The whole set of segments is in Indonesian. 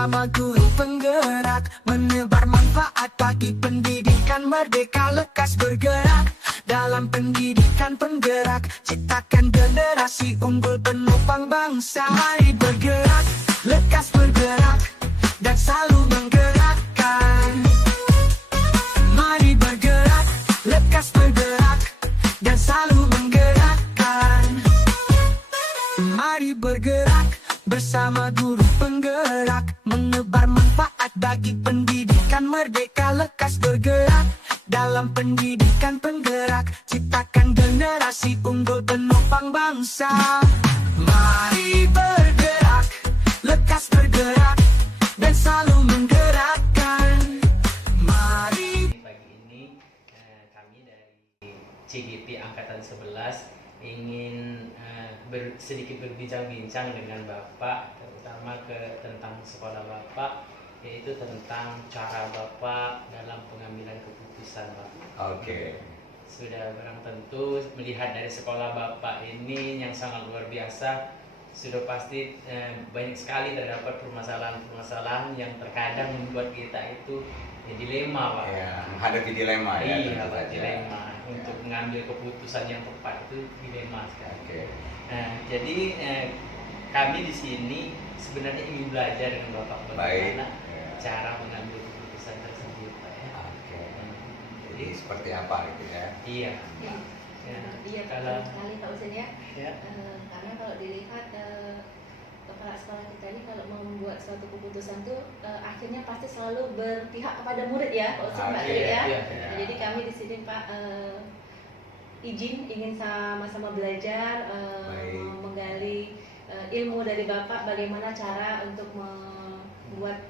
bersama guru penggerak, menebar manfaat bagi pendidikan merdeka. Lekas bergerak dalam pendidikan penggerak, ciptakan generasi unggul penopang bangsa. Mari bergerak, lekas bergerak, dan selalu menggerakkan. Mari bergerak, lekas bergerak, dan selalu menggerakkan. Mari bergerak bersama guru penggerak, menebar manfaat bagi pendidikan merdeka. Lekas bergerak dalam pendidikan penggerak, ciptakan generasi unggul penopang bangsa. Mari bergerak, lekas bergerak, dan selalu menggerakkan. Mari. Pagi ini kami dari CGP Angkatan 11 ingin sedikit berbincang-bincang dengan Bapak, terutama tentang sekolah Bapak, yaitu tentang cara Bapak dalam pengambilan keputusan, Pak. Oke. Sudah barang tentu melihat dari sekolah Bapak ini yang sangat luar biasa, sudah pasti banyak sekali terdapat permasalahan-permasalahan yang terkadang membuat kita itu dilema, Pak. Ya, menghadapi dilema ya. Iya, Pak, dilema. Untuk mengambil keputusan yang tepat itu dilema sekali. Oke. Nah, jadi kami di sini sebenarnya ingin belajar dengan Bapak bagaimana cara mengambil keputusan tersebut, Pak, ya. Oke. Jadi seperti apa gitu ya? Iya. Ya. Ya. Iya, Kalau sekali Pak Husin ya. ya. Karena kalau dilihat kepala sekolah kita ini kalau membuat suatu keputusan tuh akhirnya pasti selalu berpihak kepada murid ya, Pak Husin, Mbak Tri ya. Iya. Nah, jadi kami di sini Pak izin ingin sama-sama belajar menggali ilmu dari Bapak bagaimana cara untuk membuat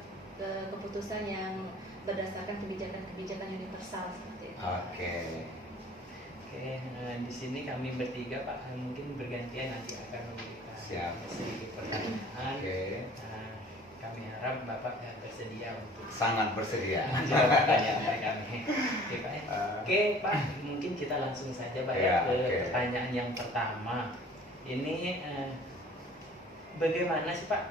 keputusan yang berdasarkan kebijakan-kebijakan universal seperti itu. Oke. Oke, di sini kami bertiga, Pak, mungkin bergantian nanti akan memberikan sedikit pertanyaan. Oke. Kami harap Bapak bersedia untuk Sangat bersedia. menjawab pertanyaan dari kami. Oke, Pak. Oke, Pak, mungkin kita langsung saja, Pak, ya, ke pertanyaan yang pertama. Ini bagaimana sih, Pak,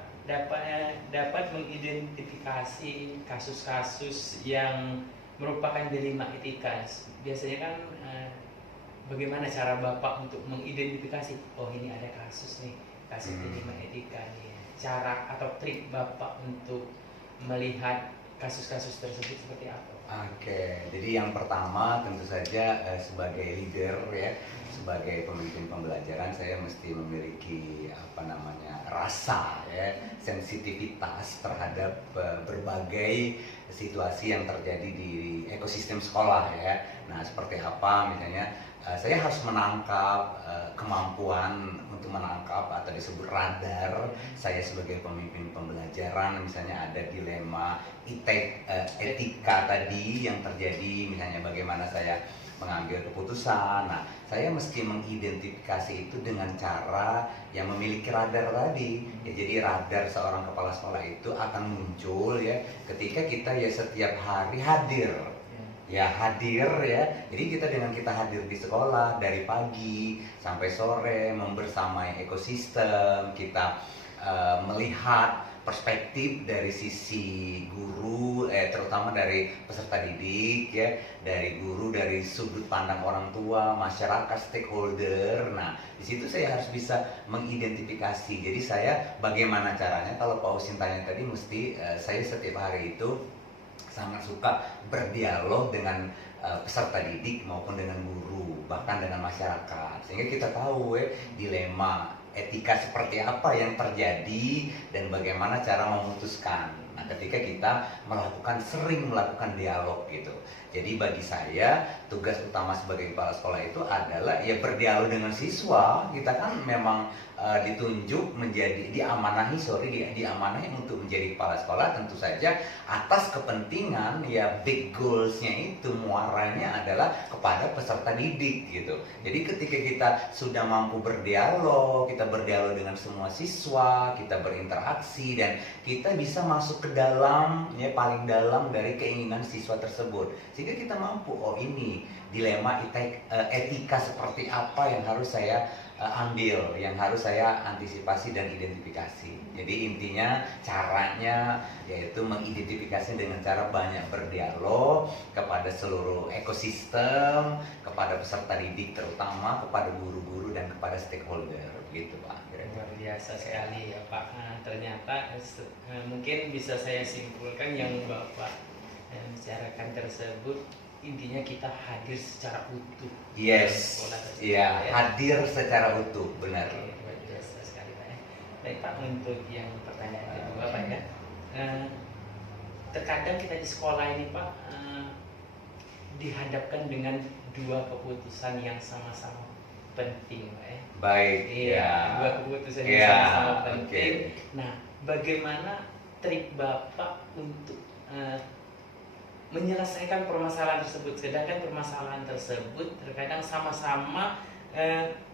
dapat mengidentifikasi kasus-kasus yang merupakan dilema etika? Biasanya kan bagaimana cara Bapak untuk mengidentifikasi, oh ini ada kasus nih, kasus dilema etika nih. Cara atau trik Bapak untuk melihat kasus-kasus tersebut seperti apa? Oke, jadi yang pertama tentu saja sebagai leader ya, sebagai pemimpin pembelajaran saya mesti memiliki rasa ya, sensitivitas terhadap berbagai situasi yang terjadi di ekosistem sekolah ya. Nah, seperti apa misalnya saya harus menangkap kemampuan untuk menangkap atau disebut radar saya sebagai pemimpin pembelajaran. Misalnya ada dilema etika tadi yang terjadi, misalnya bagaimana saya mengambil keputusan. Nah, saya mesti mengidentifikasi itu dengan cara yang memiliki radar tadi. Ya, jadi radar seorang kepala sekolah itu akan muncul ya ketika kita ya setiap hari hadir. Ya hadir ya, jadi dengan kita hadir di sekolah dari pagi sampai sore, membersamai ekosistem, kita melihat perspektif dari sisi guru, terutama dari peserta didik ya, dari guru, dari sudut pandang orang tua, masyarakat, stakeholder. Nah, di situ saya harus bisa mengidentifikasi. Jadi saya bagaimana caranya? Kalau Pak Husin tanya tadi, mesti saya setiap hari itu sangat suka berdialog dengan peserta didik maupun dengan guru, bahkan dengan masyarakat, sehingga kita tahu dilema etika seperti apa yang terjadi dan bagaimana cara memutuskan. Nah, ketika kita sering melakukan dialog gitu. Jadi bagi saya tugas utama sebagai kepala sekolah itu adalah ya berdialog dengan siswa. Kita kan memang ditunjuk menjadi diamanahi untuk menjadi kepala sekolah, tentu saja atas kepentingan ya big goalsnya itu muaranya adalah kepada peserta didik gitu. Jadi ketika kita sudah mampu berdialog, kita berdialog dengan semua siswa, kita berinteraksi dan kita bisa masuk ke dalam ya paling dalam dari keinginan siswa tersebut, sehingga kita mampu, oh ini dilema etika seperti apa yang harus saya ambil, yang harus saya antisipasi dan identifikasi. Jadi intinya caranya yaitu mengidentifikasi dengan cara banyak berdialog kepada seluruh ekosistem, kepada peserta didik terutama, kepada guru-guru dan kepada stakeholder, begitu Pak. Luar biasa sekali ya Pak. Ternyata mungkin bisa saya simpulkan yang Bapak bicarakan tersebut, intinya kita hadir secara utuh. Yes, iya, hadir secara utuh, benar. Oke, luar biasa sekali Pak ya. Baik Pak, untuk yang pertanyaan kedua Pak ya, terkadang kita di sekolah ini Pak dihadapkan dengan dua keputusan yang sama-sama penting Pak ya. Baik, Iya, dua keputusan yang sama-sama penting. Nah, bagaimana trik Bapak untuk menyelesaikan permasalahan tersebut, sedangkan permasalahan tersebut terkadang sama-sama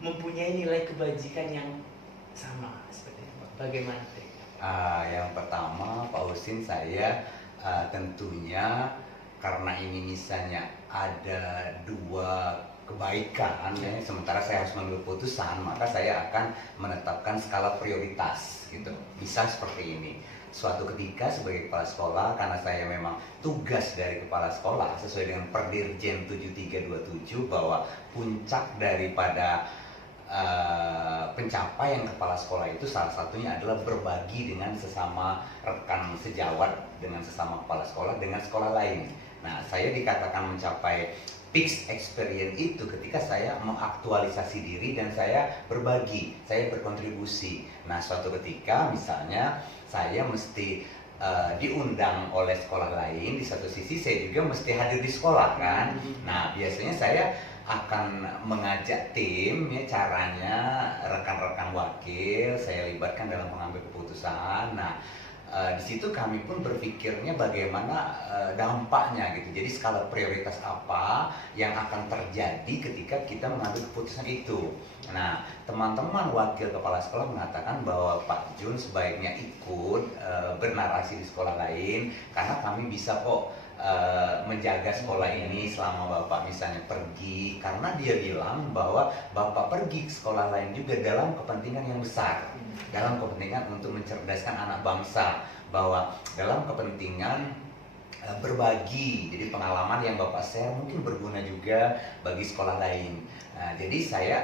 mempunyai nilai kebajikan yang sama seperti itu. Bagaimana triknya? Yang pertama Pak Husin, saya tentunya karena ini misalnya ada dua kebaikan ya, sementara saya harus mengambil keputusan, maka saya akan menetapkan skala prioritas gitu. Bisa seperti ini. Suatu ketika sebagai kepala sekolah, karena saya memang tugas dari kepala sekolah sesuai dengan Perdirjen 7327 bahwa puncak daripada pencapaian kepala sekolah itu salah satunya adalah berbagi dengan sesama rekan sejawat, dengan sesama kepala sekolah, dengan sekolah lain. Nah, saya dikatakan mencapai peak experience itu ketika saya mengaktualisasi diri dan saya berbagi, saya berkontribusi. Nah, suatu ketika misalnya saya mesti diundang oleh sekolah lain, di satu sisi saya juga mesti hadir di sekolah kan. Nah, biasanya saya akan mengajak tim ya, caranya rekan-rekan wakil saya libatkan dalam pengambil keputusan. Nah, di situ kami pun berpikirnya bagaimana dampaknya gitu. Jadi skala prioritas apa yang akan terjadi ketika kita mengambil keputusan itu. Nah, teman-teman wakil kepala sekolah mengatakan bahwa Pak Jun sebaiknya ikut bernarasi di sekolah lain karena kami bisa kok menjaga sekolah ini selama Bapak misalnya pergi, karena dia bilang bahwa Bapak pergi ke sekolah lain juga dalam kepentingan yang besar, dalam kepentingan untuk mencerdaskan anak bangsa, bahwa dalam kepentingan berbagi. Jadi pengalaman yang Bapak share mungkin berguna juga bagi sekolah lain. Nah, jadi saya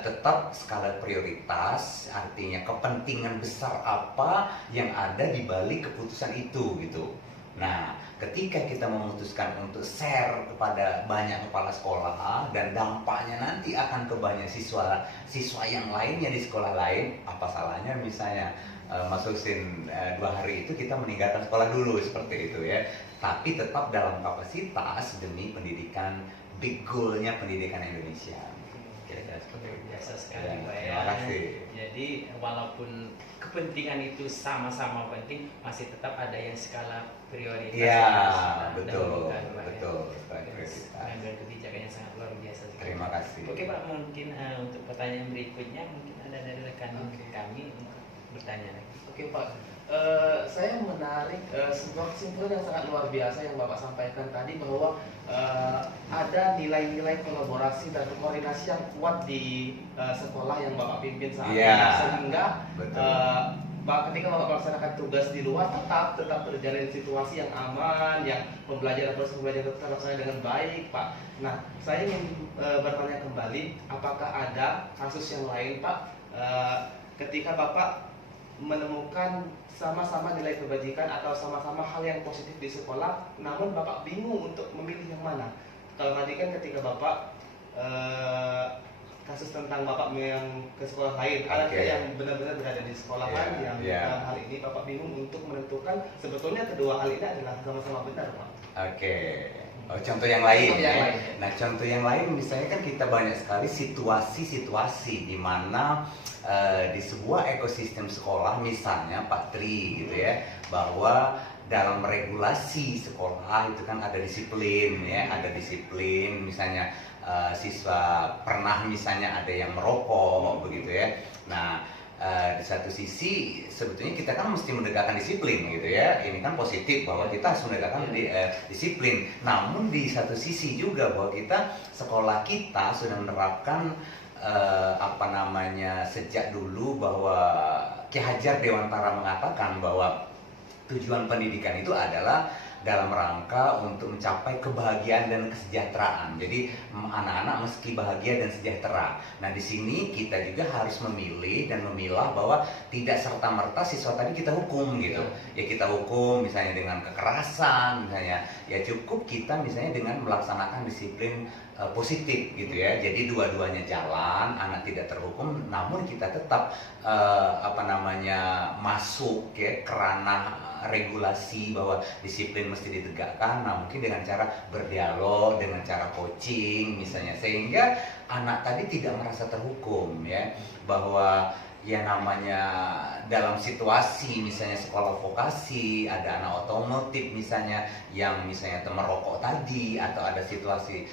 tetap skala prioritas, artinya kepentingan besar apa yang ada di balik keputusan itu gitu. Nah, ketika kita memutuskan untuk share kepada banyak kepala sekolah dan dampaknya nanti akan ke banyak siswa yang lainnya di sekolah lain, apa salahnya misalnya Mas Husin 2 hari itu kita meninggalkan sekolah dulu seperti itu ya, tapi tetap dalam kapasitas demi pendidikan, big goal-nya pendidikan Indonesia. Kira-kira biasa sekali Pak ya. Terima kasih. Jadi walaupun kepentingan itu sama-sama penting, masih tetap ada yang skala prioritas. Iya, yang betul, dahulukan, Pak, betul. ya. Mengambil kebijakan yang sangat luar biasa sekali. Terima kasih. Oke Pak, mungkin untuk pertanyaan berikutnya mungkin ada dari rekan kami untuk bertanya lagi. Oke Pak, saya menarik sebuah kesimpulan yang sangat luar biasa yang Bapak sampaikan tadi, bahwa ada nilai-nilai kolaborasi dan koordinasi yang kuat di sekolah yang Bapak pimpin saat ini, sehingga ketika Bapak melaksanakan tugas di luar tetap berjalan situasi yang aman, yang proses pembelajaran terlaksana dengan baik Pak. Nah, saya ingin bertanya kembali, apakah ada kasus yang lain Pak, ketika Bapak menemukan sama-sama nilai kebajikan atau sama-sama hal yang positif di sekolah, namun Bapak bingung untuk memilih yang mana? Kalau tadi kan ketika Bapak kasus tentang Bapak yang ke sekolah lain, ada yang benar-benar berada di sekolahan yang dalam hal ini Bapak bingung untuk menentukan sebetulnya kedua hal ini adalah sama-sama benar Pak. Contoh yang lain ya. Nah, contoh yang lain misalnya kan kita banyak sekali situasi-situasi di mana di sebuah ekosistem sekolah, misalnya Pak Tri gitu ya, bahwa dalam regulasi sekolah itu kan ada disiplin ya, ada disiplin, misalnya siswa pernah misalnya ada yang merokok begitu ya. Nah, di satu sisi sebetulnya kita kan mesti menegakkan disiplin gitu ya, ini kan positif bahwa kita harus menegakkan disiplin. Namun di satu sisi juga bahwa kita, sekolah kita sudah menerapkan apa namanya, sejak dulu bahwa Ki Hajar Dewantara mengatakan bahwa tujuan pendidikan itu adalah dalam rangka untuk mencapai kebahagiaan dan kesejahteraan. Jadi anak-anak mesti bahagia dan sejahtera. Nah, di sini kita juga harus memilih dan memilah bahwa tidak serta-merta siswa tadi kita hukum gitu. Ya kita hukum misalnya dengan kekerasan misalnya. Ya cukup kita misalnya dengan melaksanakan disiplin positif gitu ya. Jadi dua-duanya jalan, anak tidak terhukum, namun kita tetap apa namanya, masuk ya ke ranah regulasi bahwa disiplin mesti ditegakkan. Nah, mungkin dengan cara berdialog, dengan cara coaching misalnya, sehingga anak tadi tidak merasa terhukum ya, bahwa ya namanya dalam situasi misalnya sekolah vokasi, ada anak otomotif misalnya yang misalnya merokok tadi, atau ada situasi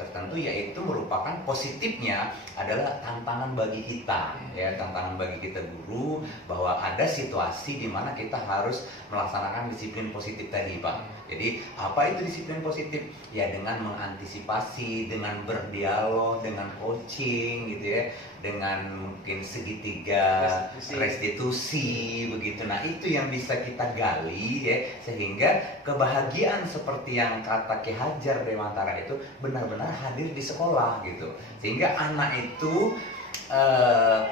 tertentu, yaitu merupakan positifnya adalah tantangan bagi kita ya, tantangan bagi kita guru, bahwa ada situasi di mana kita harus melaksanakan disiplin positif tadi Pak. Jadi apa itu disiplin positif? Ya dengan mengantisipasi, dengan berdialog, dengan coaching gitu ya, dengan mungkin segitiga restitusi begitu. Nah, itu yang bisa kita gali ya, sehingga kebahagiaan seperti yang kata Ki Hajar Dewantara itu benar-benar hadir di sekolah gitu. Sehingga anak itu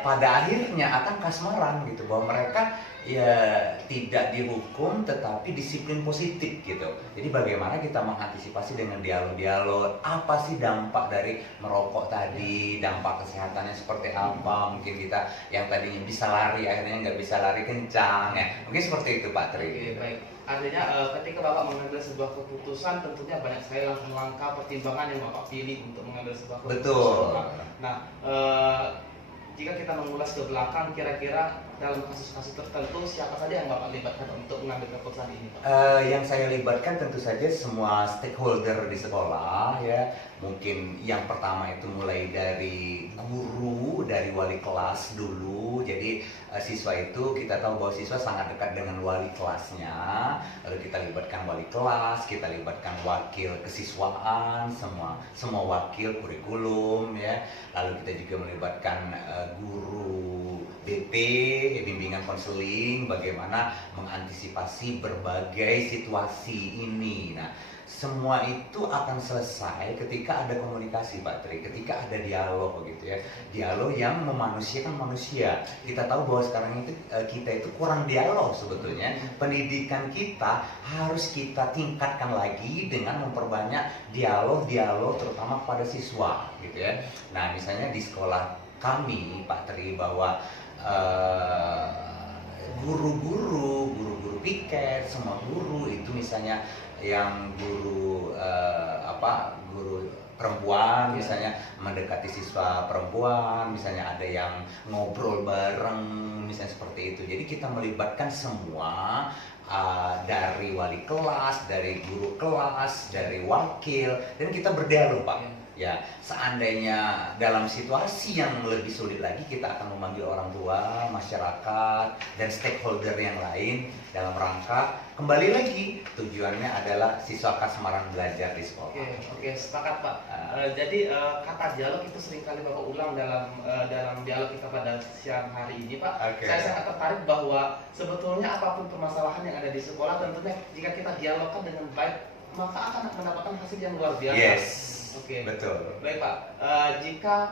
pada akhirnya akan kasmaran gitu, bahwa mereka ya tidak dihukum tetapi disiplin positif gitu. Jadi bagaimana kita mengantisipasi dengan dialog-dialog, apa sih dampak dari merokok tadi, dampak kesehatannya seperti apa, mungkin kita yang tadinya bisa lari akhirnya nggak bisa lari kencang ya, mungkin seperti itu Pak Tri. Oke, baik. Artinya ketika Bapak mengambil sebuah keputusan, tentunya banyak sekali langkah pertimbangan yang Bapak pilih untuk mengambil sebuah keputusan. Betul. Nah, jika kita mengulas ke belakang, kira-kira dalam kasus-kasus tertentu siapa saja yang Bapak libatkan untuk mengambil keputusan ini, Pak? Yang saya libatkan tentu saja semua stakeholder di sekolah ya. Mungkin yang pertama itu mulai dari guru, dari wali kelas dulu. Jadi siswa itu kita tahu bahwa siswa sangat dekat dengan wali kelasnya. Lalu kita libatkan wali kelas, kita libatkan wakil kesiswaan, semua wakil kurikulum ya. Lalu kita juga melibatkan guru BP, bimbingan konseling, bagaimana mengantisipasi berbagai situasi ini. Nah, semua itu akan selesai ketika ada komunikasi Pak Tri, ketika ada dialog begitu ya, dialog yang memanusiakan manusia. Kita tahu bahwa sekarang itu kita itu kurang dialog sebetulnya. Pendidikan kita harus kita tingkatkan lagi dengan memperbanyak dialog terutama pada siswa gitu ya. Nah, misalnya di sekolah kami Pak Tri, bahwa guru-guru piket, semua guru itu misalnya yang guru guru perempuan misalnya mendekati siswa perempuan, misalnya ada yang ngobrol bareng misalnya seperti itu. Jadi kita melibatkan semua, dari wali kelas, dari guru kelas, dari wakil, dan kita berdialog Pak. Ya, seandainya dalam situasi yang lebih sulit lagi, kita akan memanggil orang tua, masyarakat, dan stakeholder yang lain dalam rangka kembali lagi tujuannya adalah siswa kasmaran belajar di sekolah. Oke, sepakat Pak. Jadi kata dialog itu seringkali Bapak ulang dalam dialog kita pada siang hari ini Pak. Saya sangat tertarik bahwa sebetulnya apapun permasalahan yang ada di sekolah, tentunya jika kita dialogkan dengan baik, maka akan mendapatkan hasil yang luar biasa. Yes. Oke, betul. Baik Pak, jika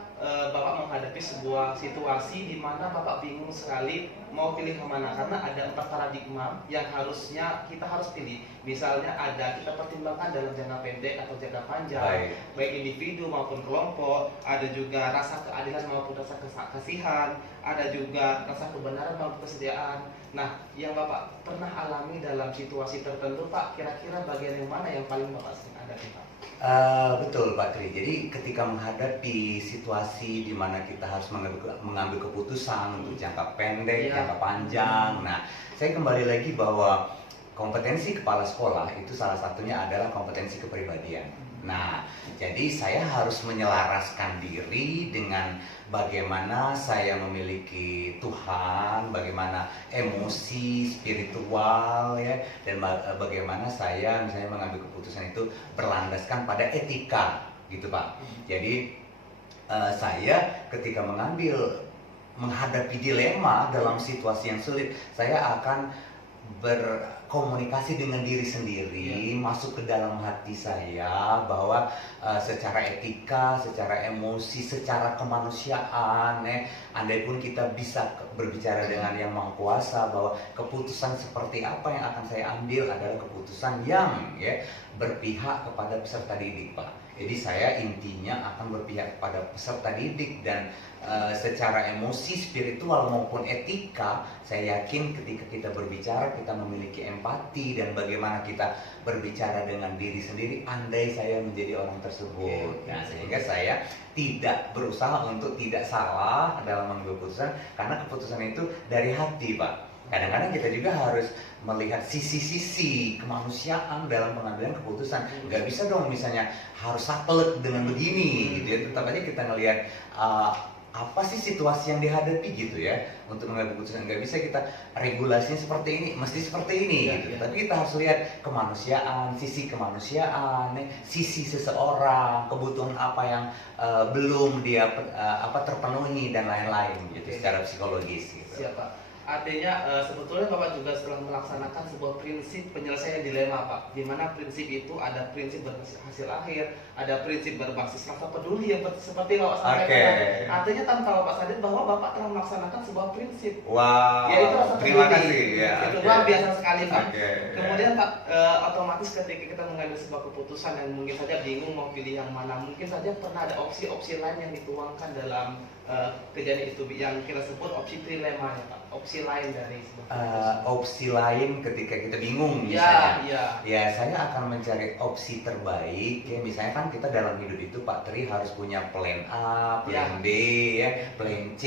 Bapak menghadapi sebuah situasi di mana Bapak bingung sekali mau pilih kemana, karena ada 4 paradigma yang harusnya kita harus pilih. Misalnya ada kita pertimbangkan dalam jangka pendek atau jangka panjang, baik individu maupun kelompok, ada juga rasa keadilan maupun rasa kasihan, ada juga rasa kebenaran maupun kesediaan. Nah, yang Bapak pernah alami dalam situasi tertentu Pak, kira-kira bagian yang mana yang paling Bapak sering hadapi Pak? Betul Pak Tri. Jadi ketika menghadapi situasi di mana kita harus mengambil keputusan untuk jangka pendek, jangka panjang. Nah, saya kembali lagi bahwa kompetensi kepala sekolah itu salah satunya adalah kompetensi kepribadian. Nah, jadi saya harus menyelaraskan diri dengan bagaimana saya memiliki Tuhan, bagaimana emosi spiritual ya, dan bagaimana saya misalnya mengambil keputusan itu berlandaskan pada etika gitu Pak. Jadi saya ketika menghadapi dilema dalam situasi yang sulit, saya akan berkomunikasi dengan diri sendiri, masuk ke dalam hati saya bahwa secara etika, secara emosi, secara kemanusiaan, andai pun kita bisa berbicara dengan Yang Maha Kuasa bahwa keputusan seperti apa yang akan saya ambil adalah keputusan yang berpihak kepada peserta didik, Pak. Jadi saya intinya akan berpihak kepada peserta didik dan secara emosi, spiritual maupun etika, saya yakin ketika kita berbicara kita memiliki empati dan bagaimana kita berbicara dengan diri sendiri andai saya menjadi orang tersebut. Nah, sehingga saya tidak berusaha untuk tidak salah dalam mengambil keputusan karena keputusan itu dari hati, Pak. Kadang-kadang kita juga harus melihat sisi-sisi kemanusiaan dalam pengambilan keputusan. Nggak bisa dong misalnya harus saklek dengan begini gitu ya. Tetap aja kita ngelihat apa sih situasi yang dihadapi gitu ya untuk mengambil keputusan. Nggak bisa kita regulasinya seperti ini, mesti seperti ini gitu. Tapi kita harus lihat kemanusiaan, sisi seseorang, kebutuhan apa yang belum dia terpenuhi dan lain-lain gitu secara psikologis gitu. Siapa? Artinya sebetulnya Bapak juga setelah melaksanakan sebuah prinsip penyelesaian dilema, Pak. Di mana prinsip itu ada prinsip berbasis hasil akhir, ada prinsip berbasis rasa peduli yang seperti Bapak sampaikan. Artinya tanpa Bapak sadar bahwa Bapak telah melaksanakan sebuah prinsip. Wow. Yaitu rasa peduli. Terima kasih. Ya, itu luar biasa sekali, Pak. Kemudian Pak, otomatis ketika kita mengambil sebuah keputusan yang mungkin saja bingung mau pilih yang mana, mungkin saja pernah ada opsi-opsi lain yang dituangkan dalam kejadian itu yang kita sebut opsi trilema ya, Pak. Opsi lain dari opsi lain ketika kita bingung misalnya ya saya akan mencari opsi terbaik ya. Misalnya kan kita dalam hidup itu Pak Tri harus punya plan A, plan B ya, plan C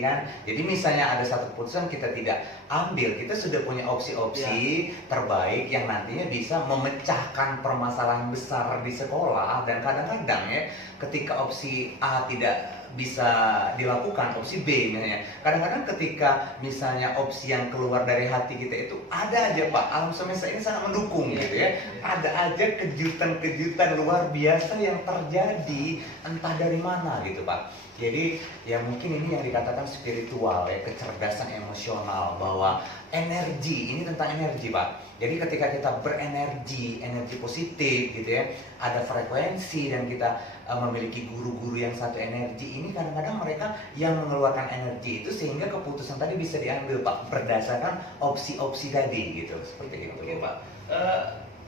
kan. Jadi misalnya ada satu keputusan kita tidak ambil, kita sudah punya opsi-opsi terbaik yang nantinya bisa memecahkan permasalahan besar di sekolah. Dan kadang-kadang ya ketika opsi A tidak bisa dilakukan, opsi B misalnya. Kadang-kadang ketika misalnya opsi yang keluar dari hati kita itu ada aja Pak, alam semesta ini sangat mendukung gitu ya. Ada aja kejutan-kejutan luar biasa yang terjadi entah dari mana gitu Pak. Jadi ya mungkin ini yang dikatakan spiritual ya, kecerdasan emosional, bahwa energi, ini tentang energi Pak. Jadi ketika kita berenergi, energi positif gitu ya, ada frekuensi dan kita memiliki guru-guru yang satu energi, ini kadang-kadang mereka yang mengeluarkan energi itu sehingga keputusan tadi bisa diambil Pak berdasarkan opsi-opsi tadi gitu, seperti itu. Oke Pak.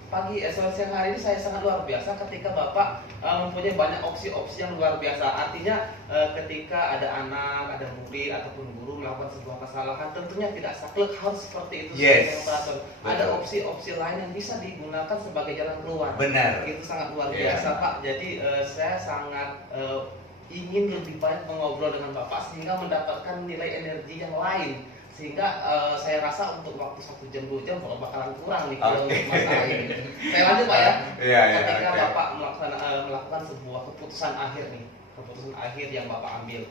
Siang hari ini saya sangat luar biasa ketika Bapak mempunyai banyak opsi-opsi yang luar biasa. Artinya ketika ada anak, ada murid ataupun guru melakukan sebuah kesalahan, tentunya tidak saklek harus seperti itu. Ada opsi-opsi lain yang bisa digunakan sebagai jalan keluar. Benar. Itu sangat luar biasa Pak. Jadi saya sangat ingin lebih banyak mengobrol dengan Bapak sehingga mendapatkan nilai energi yang lain. Sehingga saya rasa untuk waktu 1 jam 2 jam bakalan kurang nih kalau untuk masalah ini. Saya lanjut Pak ya. Ketika Bapak melakukan sebuah keputusan akhir nih, keputusan akhir yang Bapak ambil.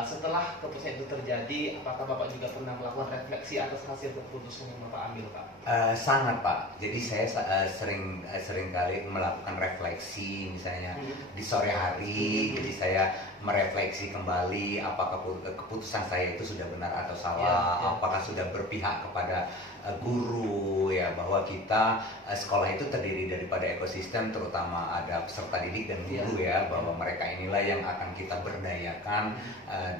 Setelah keputusan itu terjadi, apakah Bapak juga pernah melakukan refleksi atas hasil keputusan yang Bapak ambil, Pak? Sangat Pak. Jadi saya sering kali melakukan refleksi, misalnya di sore hari. Jadi saya merefleksi kembali apakah keputusan saya itu sudah benar atau salah, apakah sudah berpihak kepada guru ya, bahwa kita sekolah itu terdiri daripada ekosistem, terutama ada peserta didik dan guru ya, bahwa mereka inilah yang akan kita berdayakan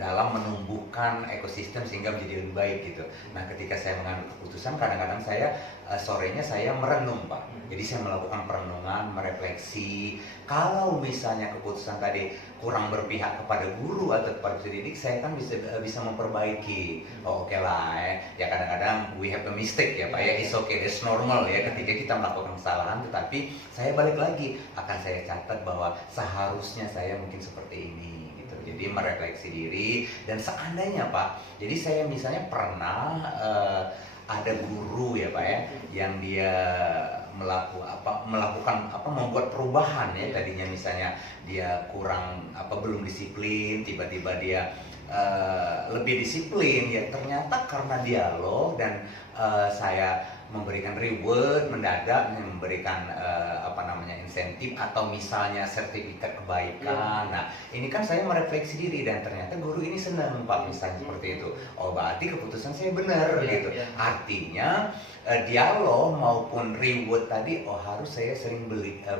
dalam menumbuhkan ekosistem sehingga menjadi lebih baik gitu. Nah, ketika saya mengambil keputusan, kadang-kadang saya sorenya saya merenung Pak. Jadi saya melakukan perenungan, merefleksi. Kalau misalnya keputusan tadi kurang berpihak kepada guru atau kepada peserta didik, saya kan bisa memperbaiki. Oke lah ya kadang-kadang we have a mistake ya Pak ya, it's okay, it's normal ya ketika kita melakukan kesalahan. Tetapi saya balik lagi, akan saya catat bahwa seharusnya saya mungkin seperti ini gitu. Jadi merefleksi diri. Dan seandainya Pak, jadi saya misalnya pernah ada guru ya Pak ya, yang dia membuat perubahan ya. Tadinya misalnya dia belum disiplin, tiba-tiba dia lebih disiplin ya. Ternyata karena dialog dan saya memberikan reward mendadak, memberikan insentif atau misalnya sertifikat kebaikan. Nah, ini kan saya merefleksi diri dan ternyata guru ini senang Pak misalnya seperti itu. Oh, berarti keputusan saya benar gitu. Artinya dialog maupun reward tadi harus saya sering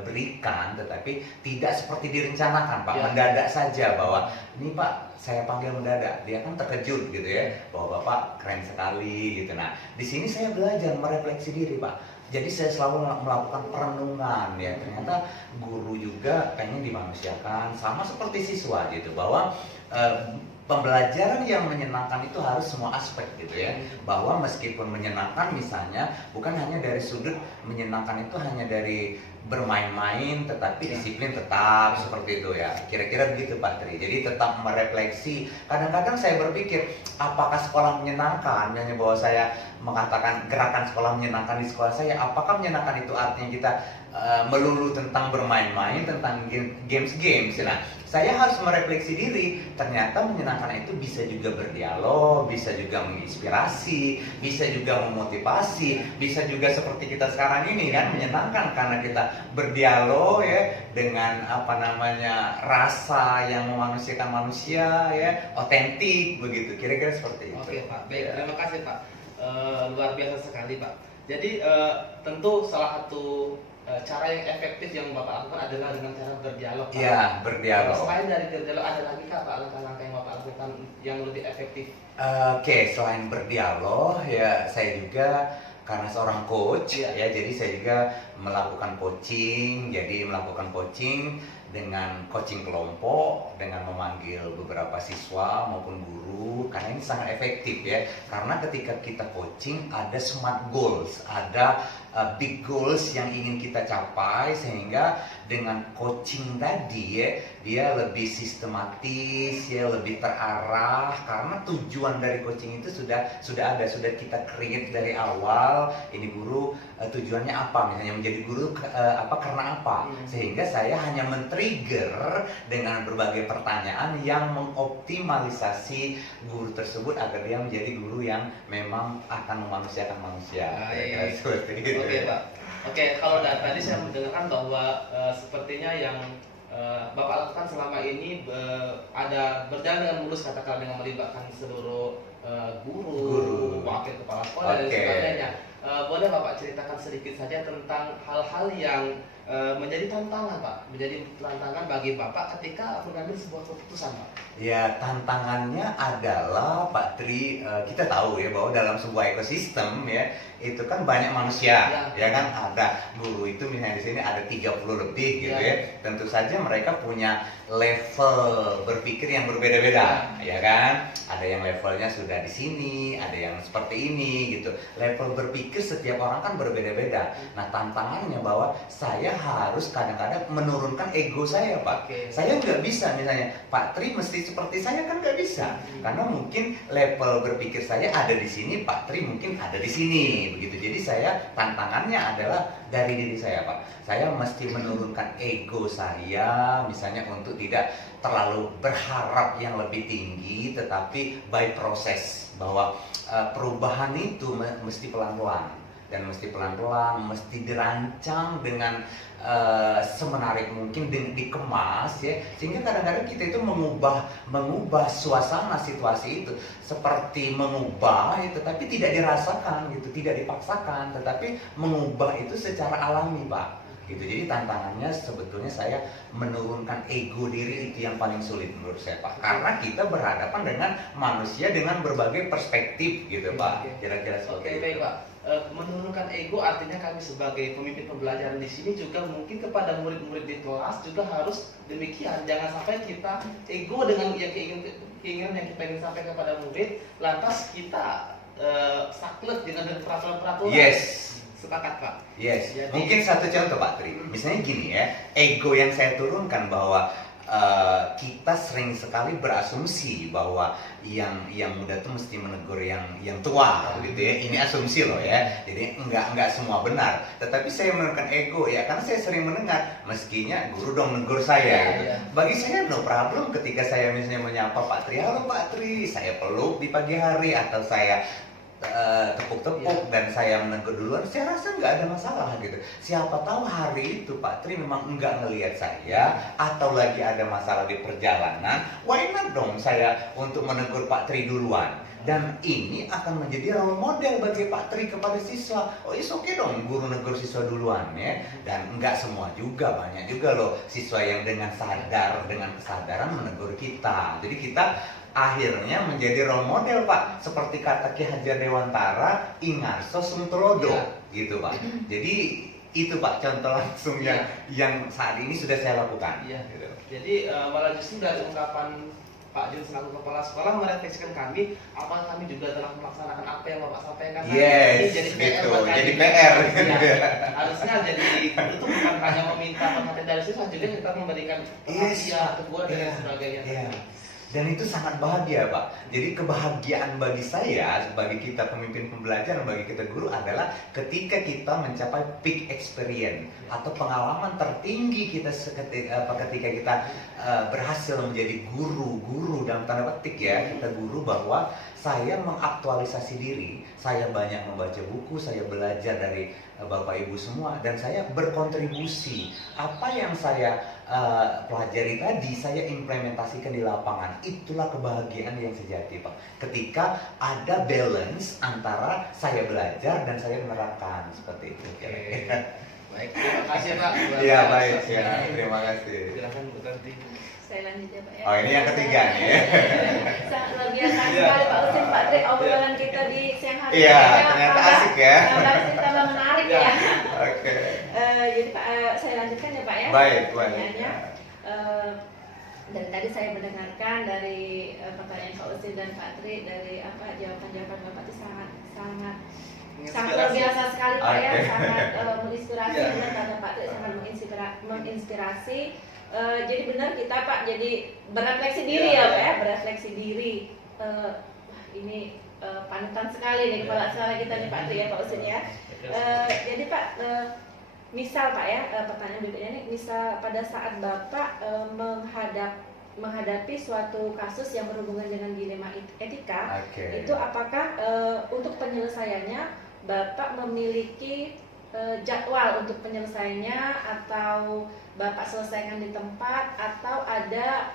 berikan, tetapi tidak seperti direncanakan Pak, mendadak saja bahwa ini Pak saya panggil mendadak, dia kan terkejut gitu ya bahwa Bapak keren sekali gitu. Nah, di sini saya belajar merefleksi diri Pak. Jadi saya selalu melakukan perenungan ya, ternyata guru juga pengen dimanusiakan sama seperti siswa gitu, bahwa pembelajaran yang menyenangkan itu harus semua aspek gitu ya, bahwa meskipun menyenangkan misalnya bukan hanya dari sudut menyenangkan itu hanya dari bermain-main, tetapi disiplin tetap seperti itu ya, kira-kira begitu Pak Tri. Jadi tetap merefleksi. Kadang-kadang saya berpikir apakah sekolah menyenangkan, hanya bahwa saya mengatakan gerakan sekolah menyenangkan di sekolah saya, apakah menyenangkan itu artinya kita melulu tentang bermain-main, tentang games-games. Nah, saya harus merefleksi diri, ternyata menyenangkan itu bisa juga berdialog, bisa juga menginspirasi, bisa juga memotivasi, bisa juga seperti kita sekarang ini kan menyenangkan karena kita berdialog ya dengan rasa yang memanusiakan manusia ya, otentik begitu, kira-kira seperti itu. Oke Pak, baik, terima kasih Pak. Luar biasa sekali Pak. Jadi tentu salah satu cara yang efektif yang Bapak lakukan adalah dengan cara berdialog Pak. Iya, berdialog. Selain dari berdialog, ada lagi Kak Pak langkah-langkah yang Bapak lakukan yang lebih efektif? Oke, selain berdialog ya saya juga karena seorang coach ya, jadi saya juga melakukan coaching. Jadi melakukan coaching dengan coaching kelompok, dengan memanggil beberapa siswa maupun guru, karena ini sangat efektif ya. Karena ketika kita coaching ada smart goals, ada big goals yang ingin kita capai, sehingga dengan coaching tadi ya dia lebih sistematis ya, lebih terarah, karena tujuan dari coaching itu sudah kita create dari awal. Ini guru tujuannya apa, misalnya menjadi guru karena apa, sehingga saya hanya men-trigger dengan berbagai pertanyaan yang mengoptimalisasi guru tersebut agar dia menjadi guru yang memang akan memanusiakan manusia. Seperti itu. Oke Pak. Oke, kalau tadi saya mendengarkan bahwa sepertinya yang Bapak lakukan selama ini ada berjalan dengan mulus, katakan dengan melibatkan seluruh guru, wakil kepala sekolah dan sebagainya. Boleh Bapak ceritakan sedikit saja tentang hal-hal yang menjadi tantangan Pak, menjadi tantangan bagi Bapak ketika mengambil sebuah keputusan Pak? Ya, tantangannya adalah Pak Tri, kita tahu ya bahwa dalam sebuah ekosistem ya itu kan banyak manusia ya kan, ada guru itu misalnya di sini ada 30 lebih gitu ya. Tentu saja mereka punya level berpikir yang berbeda-beda ya kan, ada yang levelnya sudah di sini, ada yang seperti ini gitu. Level berpikir setiap orang kan berbeda-beda. Nah, tantangannya bahwa saya harus kadang-kadang menurunkan ego saya Pak. Saya nggak bisa misalnya Pak Tri mesti seperti saya, kan nggak bisa, karena mungkin level berpikir saya ada di sini, Pak Tri mungkin ada di sini begitu. Jadi saya tantangannya adalah dari diri saya Pak. Saya mesti menurunkan ego saya misalnya untuk tidak terlalu berharap yang lebih tinggi, tetapi by proses, bahwa perubahan itu mesti pelan-pelan dan mesti pelan-pelan, mesti dirancang dengan semenarik mungkin, dikemas ya, sehingga kadang-kadang kita itu mengubah suasana situasi itu seperti mengubah itu, tapi tidak dirasakan gitu, tidak dipaksakan, tetapi mengubah itu secara alami Pak gitu. Jadi tantangannya sebetulnya saya menurunkan ego diri itu yang paling sulit menurut saya Pak, karena kita berhadapan dengan manusia dengan berbagai perspektif gitu Pak. Kira-kira seperti itu. Baik Pak. Menurunkan ego artinya kami sebagai pemimpin pembelajaran di sini juga mungkin kepada murid-murid di kelas juga harus demikian. Jangan sampai kita ego dengan keinginan yang kita ingin sampaikan kepada murid, lantas kita saklek dengan peraturan-peraturan. Yes. Sepakat Pak. Yes. Jadi, mungkin satu contoh Pak Tri. Misalnya gini ya, ego yang saya turunkan bahwa kita sering sekali berasumsi bahwa yang muda itu mesti menegur yang tua gitu ya. Ini asumsi loh ya. Jadi enggak semua benar. Tetapi saya menurunkan ego ya, karena saya sering mendengar mestinya guru dong menegur saya gitu. Bagi saya no problem ketika saya misalnya menyapa Pak Tri, halo Pak Tri, saya peluk di pagi hari, atau saya tepuk-tepuk dan saya menegur duluan, saya rasa nggak ada masalah gitu. Siapa tahu hari itu Pak Tri memang nggak ngelihat saya atau lagi ada masalah di perjalanan, why not dong saya untuk menegur Pak Tri duluan. Dan ini akan menjadi role model bagi Pak Tri kepada siswa. Oh is oke dong guru negur siswa duluan ya. Dan nggak semua juga, banyak juga loh siswa yang dengan sadar, dengan kesadaran menegur kita. Jadi kita akhirnya menjadi role model Pak, seperti kata Ki Hajar Dewantara, Ingarso Sumtulodo, gitu Pak. Jadi itu Pak contoh langsung yang saat ini sudah saya lakukan. Iya. Gitu. Jadi malah justru dari ungkapan Pak Jun selaku kepala sekolah merefleksikan kami, apakah kami juga telah melaksanakan apa yang Bapak sampaikan. Yes, ini jadi PR gitu. buat kami. Jadi PR. Ya, harusnya jadi itu bukan hanya meminta perhatian dari siswa, juga kita memberikan perhatian, teguran dan sebagainya. Iya. Dan itu sangat bahagia Pak. Jadi kebahagiaan bagi saya, bagi kita pemimpin pembelajaran, bagi kita guru adalah ketika kita mencapai peak experience atau pengalaman tertinggi kita ketika kita berhasil menjadi guru dalam tanda petik ya, kita guru bahwa saya mengaktualisasi diri, saya banyak membaca buku, saya belajar dari Bapak Ibu semua, dan saya berkontribusi. Apa yang saya pelajari tadi, saya implementasikan di lapangan. Itulah kebahagiaan yang sejati Pak. Ketika ada balance antara saya belajar dan saya menerapkan, seperti itu. Baik, terima kasih ya Pak. Iya baik ya, terima kasih. Silakan Bu Tanti. Saya lanjut ya Pak ya. Oh ini yang ketiga nih ya. Sangat luar biasa sekali Pak Usin, Pak Tri, obrolan kita di siang hari Iya, ini. ternyata asik ya. Tambah menarik ya. Oke. Jadi Pak, saya lanjutkan ya Pak ya. Baik. Pertanyaannya, dari tadi saya mendengarkan dari pertanyaan Pak Usin dan Pak Tri, dari jawaban-jawaban Bapak itu sangat luar biasa sekali Pak ya, sangat menginspirasi. Benar kata Pak Tri, sangat menginspirasi. Jadi benar kita Pak jadi berefleksi diri ya Pak ya, berefleksi diri. Ini panutan sekali nih kepala sekolah kita nih Pak Tri ya, Pak Usin ya. Jadi Pak, misal Pak ya, pertanyaan berikutnya nih, misal pada saat Bapak menghadapi suatu kasus yang berhubungan dengan dilema etika, itu apakah untuk penyelesaiannya Bapak memiliki jadwal untuk penyelesaiannya, atau Bapak selesaikan di tempat, atau ada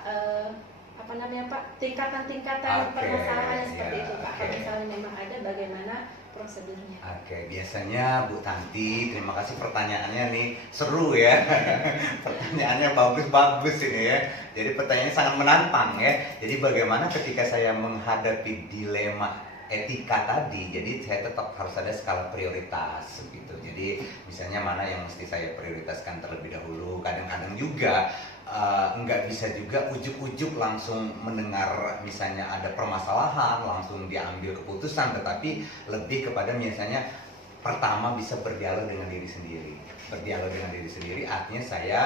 tingkatan-tingkatan permasalahan seperti itu Pak? Kalau misalnya memang ada, bagaimana prosedurnya? Biasanya Bu Tanti, terima kasih pertanyaannya nih, seru ya. Pertanyaannya bagus-bagus ini ya. Jadi pertanyaannya sangat menantang ya. Jadi bagaimana ketika saya menghadapi dilema etika tadi, jadi saya tetap harus ada skala prioritas gitu. Jadi misalnya mana yang mesti saya prioritaskan terlebih dahulu. Kadang-kadang juga nggak bisa juga ujuk-ujuk langsung mendengar misalnya ada permasalahan langsung diambil keputusan, tetapi lebih kepada misalnya pertama bisa berdialog dengan diri sendiri. Berdialog dengan diri sendiri artinya saya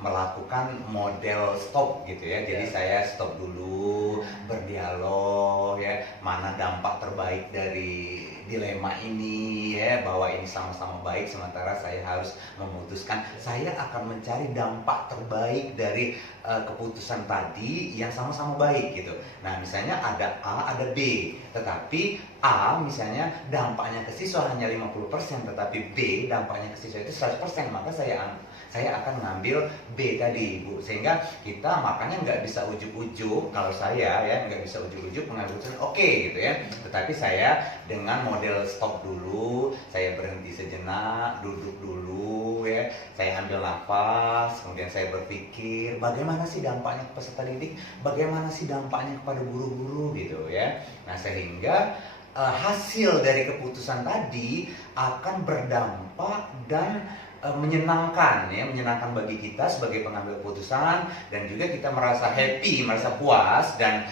melakukan model stop gitu ya. Jadi saya stop dulu, berdialog ya, mana dampak terbaik dari dilema ini ya, bahwa ini sama-sama baik, sementara saya harus memutuskan saya akan mencari dampak terbaik dari keputusan tadi yang sama-sama baik gitu. Nah misalnya ada A, ada B, tetapi A misalnya dampaknya ke siswa hanya 50%, tetapi B dampaknya ke siswa itu 100%, maka saya akan ngambil B tadi Bu, sehingga kita makanya nggak bisa ujuk-ujuk, kalau saya ya nggak bisa ujuk-ujuk mengambil keputusan oke gitu ya, tetapi saya dengan model stop dulu, saya berhenti sejenak, duduk dulu ya, saya ambil nafas, kemudian saya berpikir bagaimana sih dampaknya ke peserta didik, bagaimana sih dampaknya kepada guru-guru gitu ya. Nah sehingga hasil dari keputusan tadi akan berdampak dan menyenangkan ya, menyenangkan bagi kita sebagai pengambil keputusan, dan juga kita merasa happy, merasa puas, dan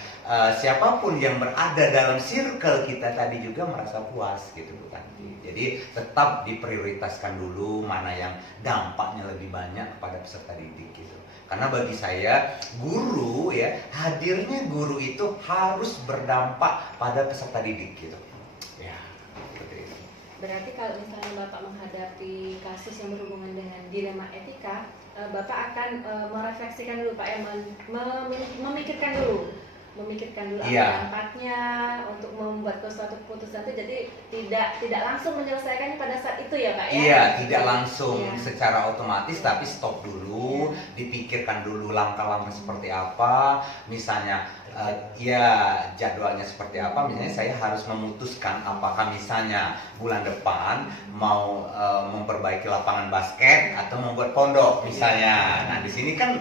siapapun yang berada dalam circle kita tadi juga merasa puas gitu Bu Tanti. Jadi tetap diprioritaskan dulu mana yang dampaknya lebih banyak kepada peserta didik gitu. Karena bagi saya guru ya, hadirnya guru itu harus berdampak pada peserta didik gitu. Ya. Berarti kalau misalnya Bapak menghadapi kasus yang berhubungan dengan dilema etika, Bapak akan merefleksikan dulu Pak ya, memikirkan dulu memikirkan dulu Iya. apa dampaknya untuk membuat suatu keputusan itu, jadi tidak langsung menyelesaikannya pada saat itu ya Pak ya? Iya, tidak langsung Iya. secara otomatis, tapi stop dulu, dipikirkan dulu langkah-langkah seperti apa, misalnya ya jadwalnya seperti apa. Misalnya saya harus memutuskan apakah misalnya bulan depan mau memperbaiki lapangan basket atau membuat pondok misalnya. Nah di sini kan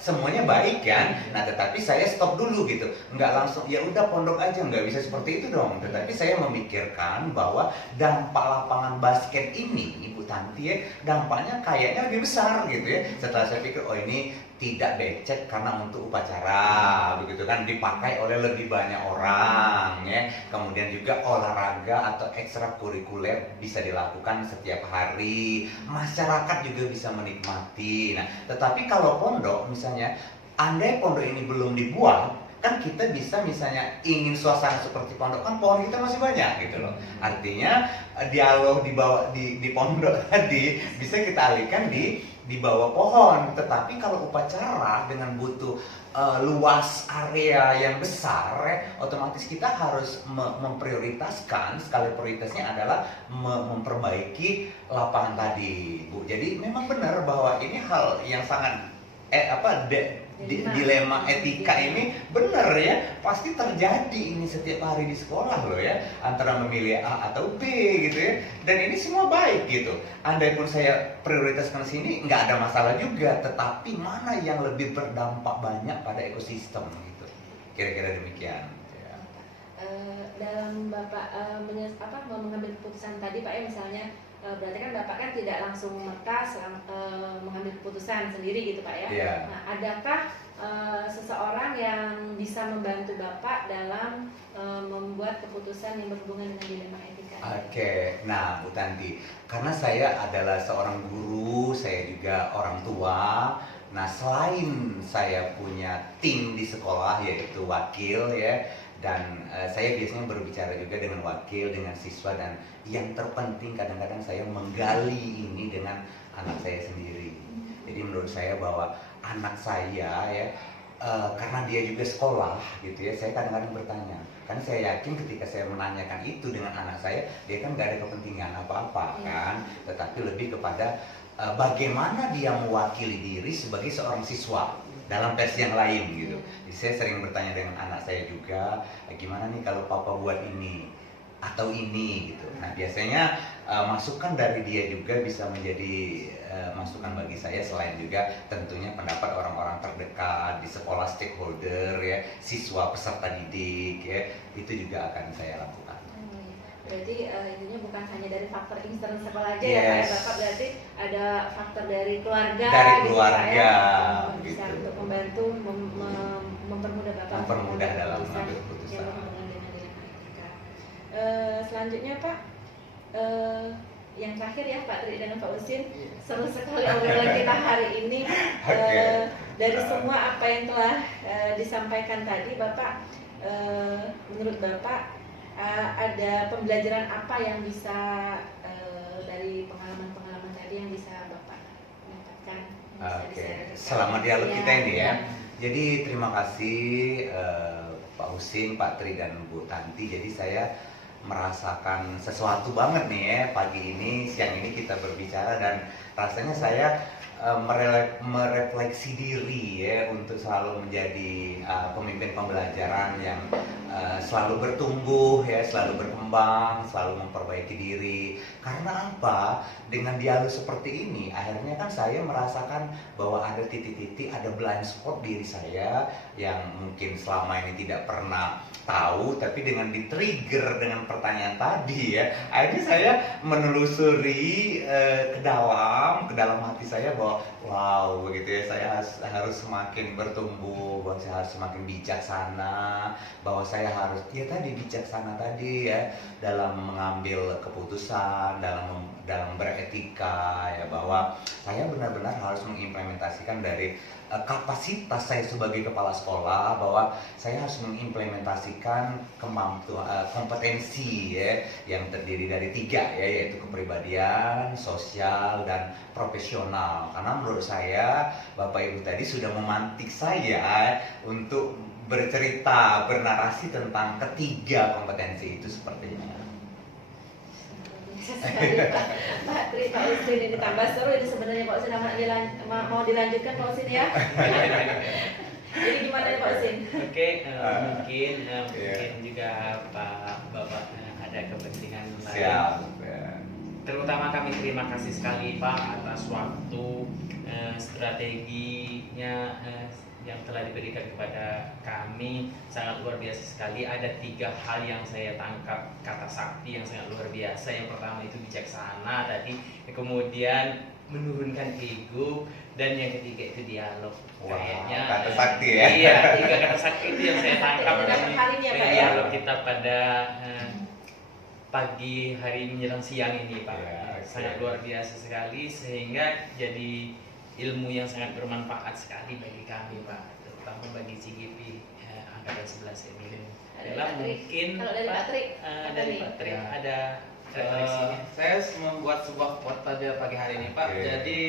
semuanya baik kan. Nah tetapi saya stop dulu gitu, nggak langsung ya udah pondok aja, nggak bisa seperti itu dong. Tetapi saya memikirkan bahwa dampak lapangan basket ini Ibu Tanti ya, dampaknya kayaknya lebih besar gitu ya. Setelah saya pikir oh ini tidak becek karena untuk upacara begitu kan, dipakai oleh lebih banyak orang ya. Kemudian juga olahraga atau ekstrakurikuler bisa dilakukan setiap hari, masyarakat juga bisa menikmati. Nah tetapi kalau pondok misalnya, andai pondok ini belum dibuat, kan kita bisa misalnya ingin suasana seperti pondok, kan pohon kita masih banyak gitu loh. Artinya dialog di pondok tadi bisa kita alihkan di bawah pohon. Tetapi kalau upacara dengan butuh luas area yang besar, otomatis kita harus memprioritaskan, skala prioritasnya adalah memperbaiki lapangan tadi, Bu. Jadi memang benar bahwa ini hal yang sangat dilema etika ini benar ya, pasti terjadi ini setiap hari di sekolah loh ya, antara memilih A atau B gitu ya. Dan ini semua baik gitu. Andai pun saya prioritaskan sini nggak ada masalah juga, tetapi mana yang lebih berdampak banyak pada ekosistem gitu. Kira-kira demikian. Ya. Dalam Bapak mengambil keputusan tadi Pak ya, misalnya berarti kan Bapak kan tidak langsung mengambil keputusan sendiri gitu Pak ya. Yeah. Nah, adakah seseorang yang bisa membantu Bapak dalam membuat keputusan yang berhubungan dengan dilema etika? Oke, nah Bu Tanti, karena saya adalah seorang guru, saya juga orang tua. Nah selain saya punya tim di sekolah yaitu wakil ya, dan saya biasanya berbicara juga dengan wakil, dengan siswa, dan yang terpenting kadang-kadang saya menggali ini dengan anak saya sendiri. Jadi menurut saya bahwa anak saya ya, karena dia juga sekolah gitu ya, saya kadang-kadang bertanya, karena saya yakin ketika saya menanyakan itu dengan anak saya, dia kan gak ada kepentingan apa-apa kan, tetapi lebih kepada bagaimana dia mewakili diri sebagai seorang siswa dalam versi yang lain gitu. Jadi saya sering bertanya dengan anak saya juga, gimana nih kalau papa buat ini atau ini gitu. Nah biasanya masukan dari dia juga bisa menjadi masukan bagi saya, selain juga tentunya pendapat orang-orang terdekat di sekolah, stakeholder ya, siswa, peserta didik ya, itu juga akan saya lakukan. Berarti intinya bukan hanya dari faktor eksternal sekolah aja ya Pak ya, Bapak berarti ada faktor dari keluarga, dari gitu, keluarga Pak, ya, bisa gitu. untuk membantu mempermudah Bapak Mempermudah dalam mengambil keputusan. yang berhubungan dengan dilema etika. Selanjutnya Pak, yang terakhir ya Pak Tri dengan Pak Usin, seru sekali obrolan kita hari ini. Dari semua apa yang telah disampaikan tadi, Bapak, menurut Bapak ada pembelajaran apa yang bisa dari pengalaman-pengalaman tadi yang bisa Bapak dapatkan? Selama dialog kita ini ya. Jadi terima kasih Pak Husin, Pak Tri, dan Bu Tanti. Jadi saya merasakan sesuatu banget nih ya pagi ini, siang ini kita berbicara, dan rasanya saya merefleksi diri ya untuk selalu menjadi pemimpin pembelajaran yang selalu bertumbuh ya, selalu berkembang, selalu memperbaiki diri. Karena apa? Dengan dialog seperti ini akhirnya kan saya merasakan bahwa ada titik-titik, ada blind spot diri saya yang mungkin selama ini tidak pernah tahu, tapi dengan di-trigger dengan pertanyaan tadi ya, akhirnya saya menelusuri ke dalam hati saya bahwa wow begitu ya, saya harus semakin bertumbuh, bahwa saya harus semakin bijaksana, bahwa saya harus ya tadi bijaksana tadi ya dalam mengambil keputusan, berkelanjutan, dalam beretika, ya, bahwa saya benar-benar harus mengimplementasikan dari kapasitas saya sebagai kepala sekolah, bahwa saya harus mengimplementasikan kompetensi, ya, yang terdiri dari 3, ya, yaitu kepribadian, sosial, dan profesional. Karena menurut saya Bapak Ibu tadi sudah memantik saya untuk bercerita, bernarasi tentang ketiga kompetensi itu sepertinya. Bisa sekali Pak Tri, Pak Ustin, ini tambah seru ini sebenarnya Pak Ustin. Mau dilanjutkan Pak Ustin ya? Jadi gimana nih Pak Ustin? Oke, mungkin juga Pak Bapak ada kepentingan lain. Siap. Terutama kami terima kasih sekali Pak atas waktu, strateginya yang telah diberikan kepada kami sangat luar biasa sekali. Ada 3 hal yang saya tangkap kata sakti yang sangat luar biasa. Yang pertama itu bijaksana tadi, kemudian menurunkan ego, dan yang ketiga itu dialog. Wah, Kayaknya kata sakti ya. Iya, 3 kata sakti itu yang saya tangkap dari Kalinya, Pak, ya. dialog kita pada pagi hari menjelang siang ini Pak. Ya, okay. Sangat luar biasa sekali, sehingga jadi ilmu yang sangat bermanfaat sekali bagi kami Pak, terutama bagi CGP angkatan 11 ini. Adalah mungkin kalau dari Pak Tri, dari Pak Tri Ya. ada refleksinya. Saya membuat sebuah quote pada pagi hari ini Pak. Oke. Jadi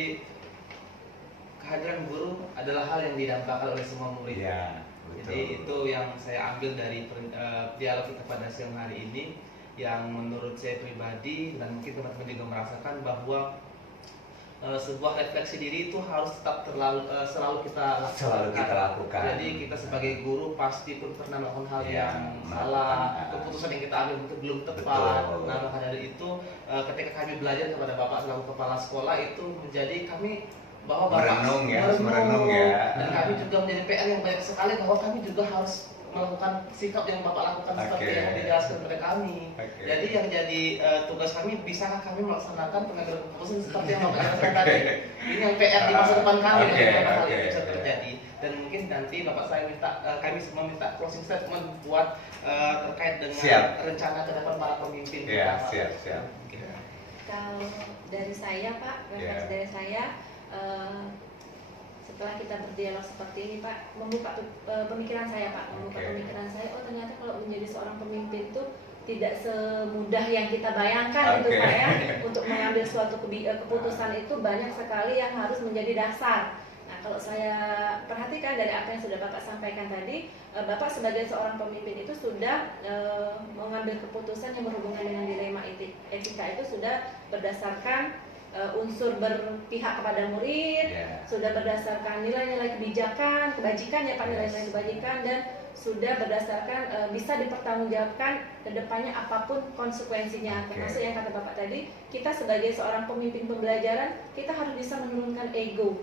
kehadiran guru adalah hal yang didambakan oleh semua murid. Iya, Jadi itu yang saya ambil dari dialog kita pada siang hari ini, yang menurut saya pribadi dan mungkin teman-teman juga merasakan bahwa sebuah refleksi diri itu harus tetap selalu kita lakukan. Jadi kita sebagai guru pasti pun pernah melakukan hal Ya, yang melakukan, salah, keputusan yang kita ambil itu belum tepat. Betul. Nah, maka dari itu ketika kami belajar kepada Bapak selaku kepala sekolah, itu menjadi kami bahwa Bapak merenung ya. dan kami juga menjadi PR yang banyak sekali, bahwa kami juga harus melakukan sikap yang Bapak lakukan seperti yang dijelaskan kepada kami. Jadi yang jadi tugas kami, bisakah kami melaksanakan pengambilan keputusan seperti yang Bapak jelaskan tadi? Ini yang PR di masa depan kami, dan hal itu bisa terjadi. Dan mungkin nanti Bapak saya minta, kami semua minta closing statement buat terkait dengan rencana ke depan para pemimpin. Siap. kalau dari saya Pak, refleksi dari saya, setelah kita berdialog seperti ini Pak, membuka pemikiran saya Pak, pemikiran saya, oh ternyata kalau menjadi seorang pemimpin itu tidak semudah yang kita bayangkan gitu Pak ya. Untuk mengambil suatu keputusan itu banyak sekali yang harus menjadi dasar. Nah kalau saya perhatikan dari apa yang sudah Bapak sampaikan tadi, Bapak sebagai seorang pemimpin itu sudah mengambil keputusan yang berhubungan dengan dilema etika itu sudah berdasarkan unsur berpihak kepada murid, sudah berdasarkan nilai-nilai kebajikan ya Pak, nilai-nilai kebajikan, dan sudah berdasarkan bisa dipertanggungjawabkan ke depannya apapun konsekuensinya. Termasuk yang kata Bapak tadi, kita sebagai seorang pemimpin pembelajaran, kita harus bisa menurunkan ego.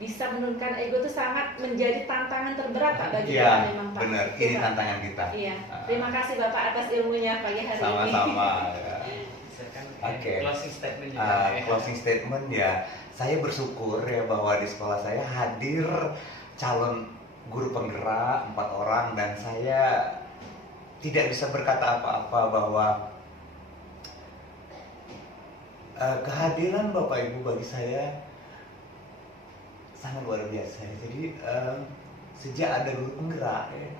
Bisa menurunkan ego itu sangat menjadi tantangan terberat Pak bagi kita memang Pak. Benar, ini tantangan kita. Iya. Terima kasih Bapak atas ilmunya pagi hari ini. Sama-sama. Closing statement juga. Closing statement ya, saya bersyukur ya bahwa di sekolah saya hadir calon guru penggerak 4 orang, dan saya tidak bisa berkata apa-apa bahwa kehadiran Bapak Ibu bagi saya sangat luar biasa. Jadi sejak ada guru penggerak ya,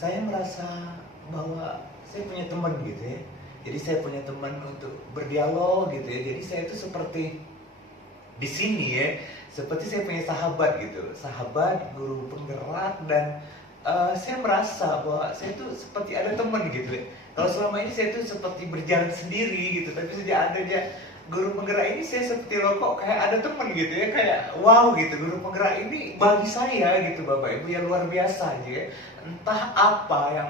saya merasa bahwa saya punya teman gitu ya. Jadi saya punya teman untuk berdialog gitu ya. Jadi saya itu seperti di sini ya, seperti saya punya sahabat gitu, sahabat guru penggerak, dan saya merasa bahwa saya itu seperti ada teman gitu ya. Kalau selama ini saya itu seperti berjalan sendiri gitu, tapi sejak ada dia guru penggerak ini, saya seperti loh kok kayak ada teman gitu ya, kayak wow gitu, guru penggerak ini bagi saya gitu Bapak Ibu yang luar biasa aja ya. Entah apa yang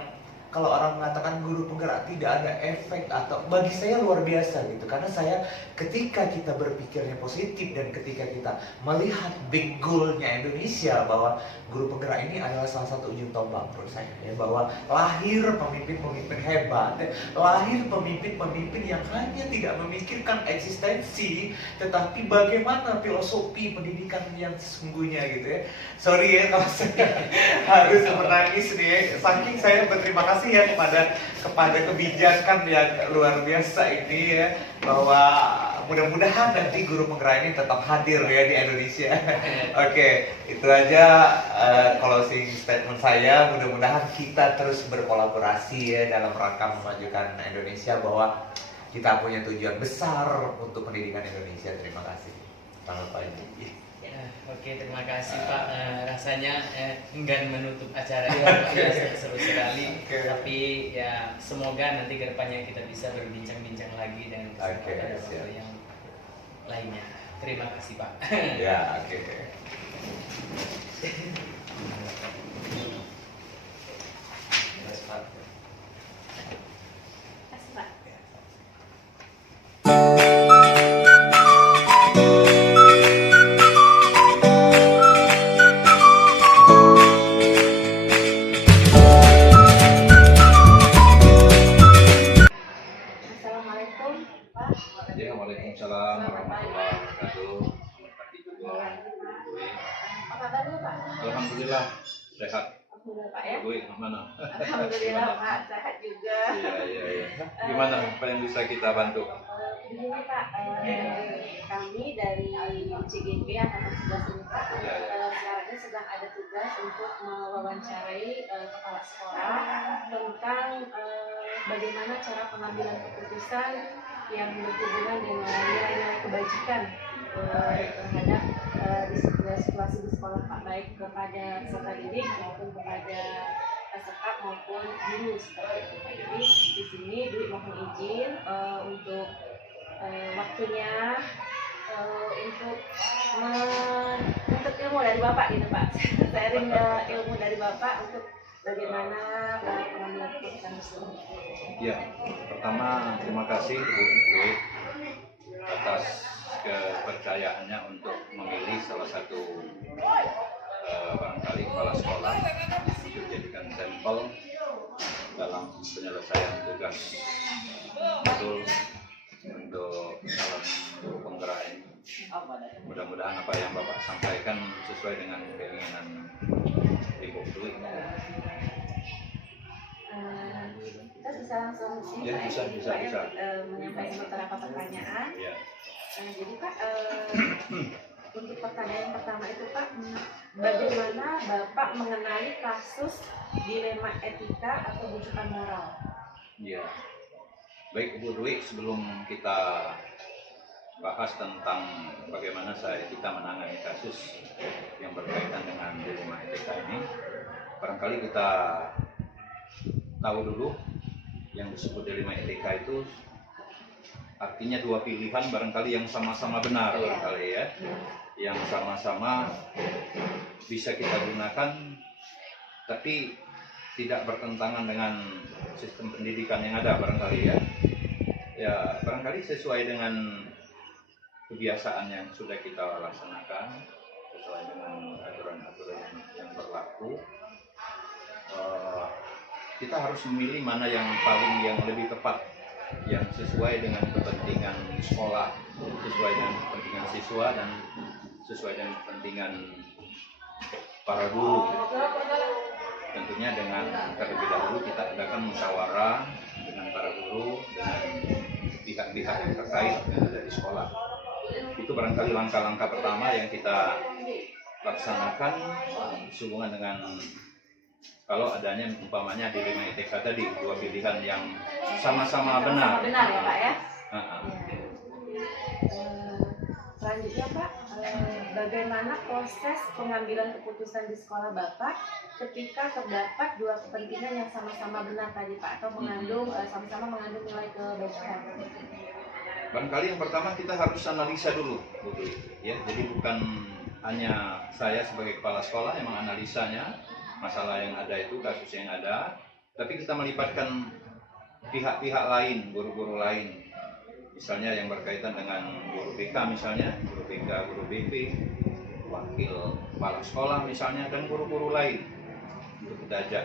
kalau orang mengatakan guru penggerak tidak ada efek, atau bagi saya luar biasa gitu, karena saya ketika kita berpikirnya positif dan ketika kita melihat big goal-nya Indonesia bahwa guru penggerak ini adalah salah satu ujung tombak menurut saya ya, bahwa lahir pemimpin-pemimpin hebat, lahir pemimpin-pemimpin yang hanya tidak memikirkan eksistensi tetapi bagaimana filosofi pendidikan yang sesungguhnya gitu ya. Sorry ya kalau saya harus menangis nih ya, saking saya berterima kasih kasih ya kepada kebijakan yang luar biasa ini ya, bahwa mudah-mudahan nanti guru penggerak ini tetap hadir ya di Indonesia. Oke, itu aja closing statement saya. Mudah-mudahan kita terus berkolaborasi ya dalam rangka memajukan Indonesia, bahwa kita punya tujuan besar untuk pendidikan Indonesia. Terima kasih. Selamat pagi. Oke, terima kasih Pak. Rasanya enggan menutup acara ini, ya, seru sekali. Tapi ya semoga nanti ke depannya kita bisa berbincang-bincang lagi dengan kesempatan waktu yang lainnya. Terima kasih Pak. Ya, oke. Kasih Pak. Assalamualaikum Pak. Ya, waalaikumsalam warahmatullahi wabarakatuh. Selamat pagi juga. Apa kabarnya Pak? Alhamdulillah sehat. Alhamdulillah Pak ya. Gue mana? Alhamdulillah Pak, sehat juga. Iya. Gimana? Apa yang bisa kita bantu? Begini Pak, kami dari CGP Angkatan 11 ini Pak, Ya. sekarang ini sedang ada tugas untuk mewawancarai kepala sekolah tentang bagaimana cara pengambilan keputusan yang berhubungan dengan nilai-nilai kebajikan terhadap situasi di sekolah Pak, baik kepada peserta didik maupun kepada sekap maupun guru seperti itu Pak. Jadi di sini Dwi mohon izin untuk waktunya untuk menuntut ilmu dari Bapak gitu Pak. Sharing ilmu dari Bapak untuk bagaimana pengambilan keputusan tersebut. Ya, pertama terima kasih Bu Dwi atas kepercayaannya untuk memilih salah satu barangkali kepala sekolah untuk dijadikan sampel dalam penyelesaian tugas betul untuk calon guru penggerak ini. Mudah-mudahan apa yang Bapak sampaikan sesuai dengan keinginan Ibu Dwi. Kita bisa langsung sini Ya, Pak, bisa. menyampaikan beberapa pertanyaan. Ya. Jadi Pak, untuk pertanyaan pertama itu Pak, bagaimana Bapak mengenali kasus dilema etika atau bujukan moral? Ya. Baik Bu Dwi, sebelum kita bahas tentang bagaimana kita menangani kasus yang berkaitan dengan dilema etika ini, barangkali kita tahu dulu yang disebut dilema etika itu artinya dua pilihan barangkali yang sama-sama benar barangkali ya, yang sama-sama bisa kita gunakan tapi tidak bertentangan dengan sistem pendidikan yang ada barangkali ya. Ya barangkali sesuai dengan kebiasaan yang sudah kita laksanakan, sesuai dengan aturan-aturan yang berlaku, kita harus memilih mana yang lebih tepat, yang sesuai dengan kepentingan sekolah, sesuai dengan kepentingan siswa dan sesuai dengan kepentingan para guru. Tentunya dengan terlebih dahulu kita adakan musyawarah dengan para guru, dengan pihak-pihak yang terkait yang ada di sekolah. Itu barangkali langkah-langkah pertama yang kita laksanakan sehubungan dengan kalau adanya umpamanya dilema etika tadi, dua pilihan yang sama-sama benar. Benar ya Pak ya? Selanjutnya Pak, bagaimana proses pengambilan keputusan di sekolah Bapak ketika terdapat dua kepentingan yang sama-sama benar tadi Pak, atau sama-sama mengandung nilai kebajikan? Barangkali yang pertama kita harus analisa dulu, Bu Dwi, ya. Jadi bukan hanya saya sebagai kepala sekolah yang menganalisanya masalah yang ada itu, kasus yang ada, tapi kita melibatkan pihak-pihak lain, guru-guru lain. Misalnya yang berkaitan dengan guru BK misalnya, guru BK, guru BP, wakil kepala sekolah misalnya, dan guru-guru lain. Untuk kita ajak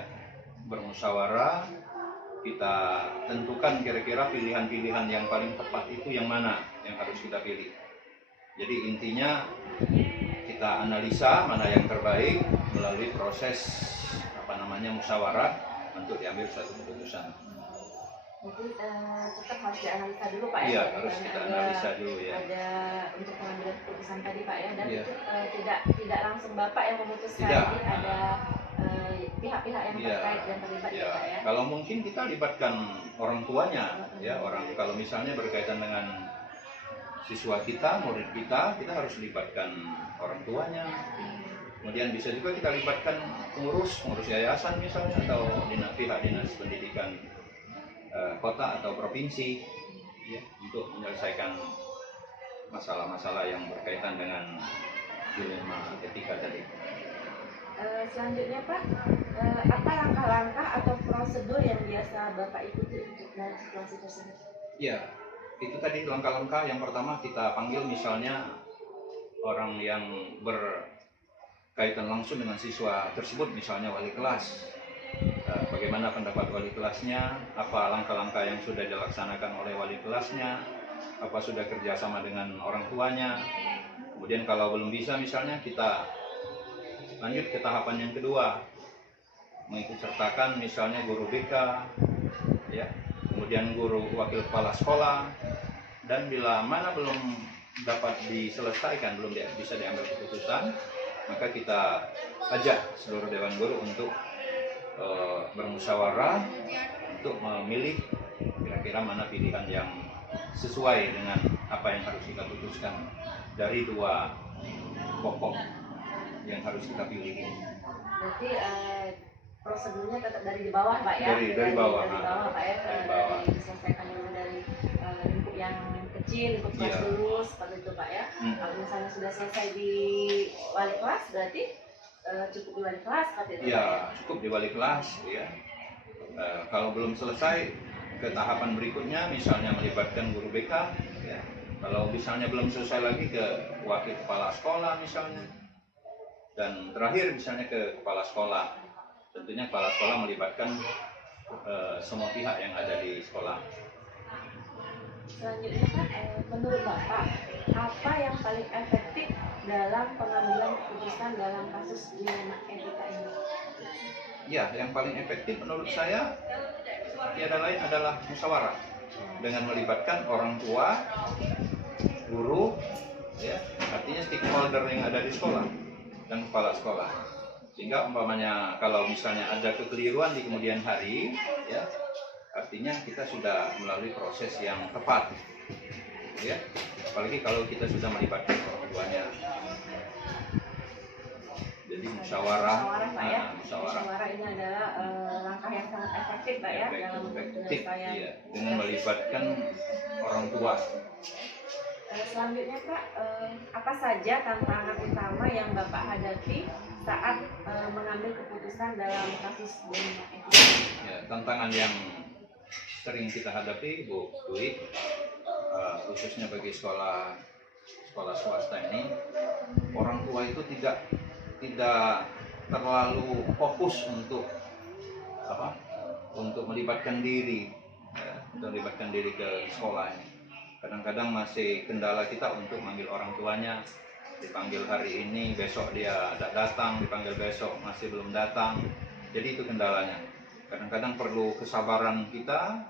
bermusyawarah, kita tentukan kira-kira pilihan-pilihan yang paling tepat itu yang mana yang harus kita pilih. Jadi intinya kita analisa mana yang terbaik melalui proses musyawarah untuk diambil suatu keputusan. Jadi tetap harus dianalisa dulu Pak ya. Iya, harus kita analisa dulu ya. Ada untuk pengambilan keputusan tadi Pak ya, dan Iya. itu tidak langsung Bapak yang memutuskan, Tidak. jadi ada pihak-pihak yang Iya. terkait dan terlibat Ya, ya Pak ya. kalau mungkin kita libatkan orang tuanya, ya kalau misalnya berkaitan dengan siswa kita, murid kita harus libatkan orang tuanya. Kemudian bisa juga kita libatkan pengurus yayasan misalnya, atau pihak dinas pendidikan kota atau provinsi, ya, untuk menyelesaikan masalah-masalah yang berkaitan dengan dilema etika tadi. Selanjutnya Pak, apa langkah-langkah atau prosedur yang biasa Bapak ikuti untuk dalam situasi tersebut? Ya, itu tadi langkah-langkah. Yang pertama kita panggil misalnya orang yang berkaitan langsung dengan siswa tersebut, misalnya wali kelas. Bagaimana pendapat wali kelasnya, apa langkah-langkah yang sudah dilaksanakan oleh wali kelasnya, apa sudah kerjasama dengan orang tuanya. Kemudian kalau belum bisa misalnya, kita lanjut ke tahapan yang kedua, mengikut sertakan misalnya guru BK, ya, kemudian guru wakil kepala sekolah, dan bila mana belum dapat diselesaikan, belum bisa diambil keputusan, maka kita ajak seluruh dewan guru untuk bermusyawarah untuk memilih kira-kira mana pilihan yang sesuai dengan apa yang harus kita putuskan dari dua pokok yang harus kita pilih. Berarti prosedurnya tetap dari di bawah Pak ya? Dari bawah. Dari bawah Pak ya? Dari bawah. Diselesaikan dulu dari lingkup yang kecil, lingkup kelas Iya. dulu, seperti itu Pak ya? Kalau misalnya sudah selesai di wali kelas, berarti cukup di wali kelas seperti itu Pak ya? Ya, cukup di wali kelas, ya. Kalau belum selesai, ke tahapan berikutnya misalnya melibatkan guru BK, ya. Kalau misalnya belum selesai lagi, ke wakil kepala sekolah misalnya, dan terakhir misalnya ke kepala sekolah. Tentunya kepala sekolah melibatkan semua pihak yang ada di sekolah. Selanjutnya Pak, menurut Bapak, apa yang paling efektif dalam pengambilan keputusan dalam kasus dilema etika ini? Ya, yang paling efektif menurut saya tiada lain adalah musyawarah, dengan melibatkan orang tua, guru, ya, artinya stakeholder yang ada di sekolah dan kepala sekolah. Sehingga umpamanya kalau misalnya ada kekeliruan di kemudian hari, ya, artinya kita sudah melalui proses yang tepat, ya. Apalagi kalau kita sudah melibatkan orang tuanya. Jadi musyawarah Pak ya? musyawarah Musyawarah ini adalah langkah yang sangat efektif Pak ya dalam efektif, penyelesaian. iya, dengan melibatkan orang tua. Selanjutnya Pak, apa saja tantangan utama yang Bapak hadapi saat mengambil keputusan dalam kasus dilema etika? Ya, tantangan yang sering kita hadapi, Bu Dwi, khususnya bagi sekolah swasta ini, orang tua itu tidak terlalu fokus untuk melibatkan diri, ya, untuk melibatkan diri ke sekolah ini. Kadang-kadang masih kendala kita untuk manggil orang tuanya, dipanggil hari ini, besok dia tidak datang, dipanggil besok masih belum datang. Jadi itu kendalanya. Kadang-kadang perlu kesabaran kita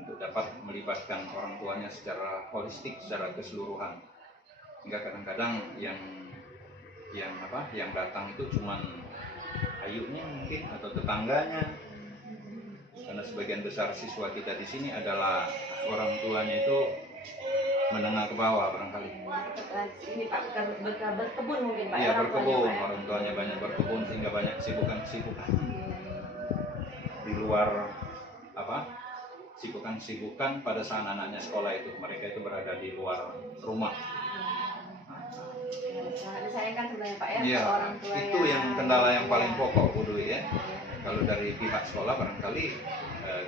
untuk dapat melibatkan orang tuanya secara holistik, secara keseluruhan. Hingga kadang-kadang yang datang itu cuman ayunya mungkin, atau tetangganya. Karena sebagian besar siswa kita di sini adalah orang tuanya itu menengah ke bawah barangkali. Ini Pak, berkebun mungkin Pak. Iya, orang berkebun, tuanya, Pak, ya? orang tuanya banyak berkebun sehingga banyak kesibukan di luar kesibukan pada saat anaknya sekolah itu, mereka itu berada di luar rumah. Sangat disayangkan sebenarnya Pak ya, Iya, orang tua itu yang kendala yang paling iya. pokok Bu Dwi ya. Kalau dari pihak sekolah barangkali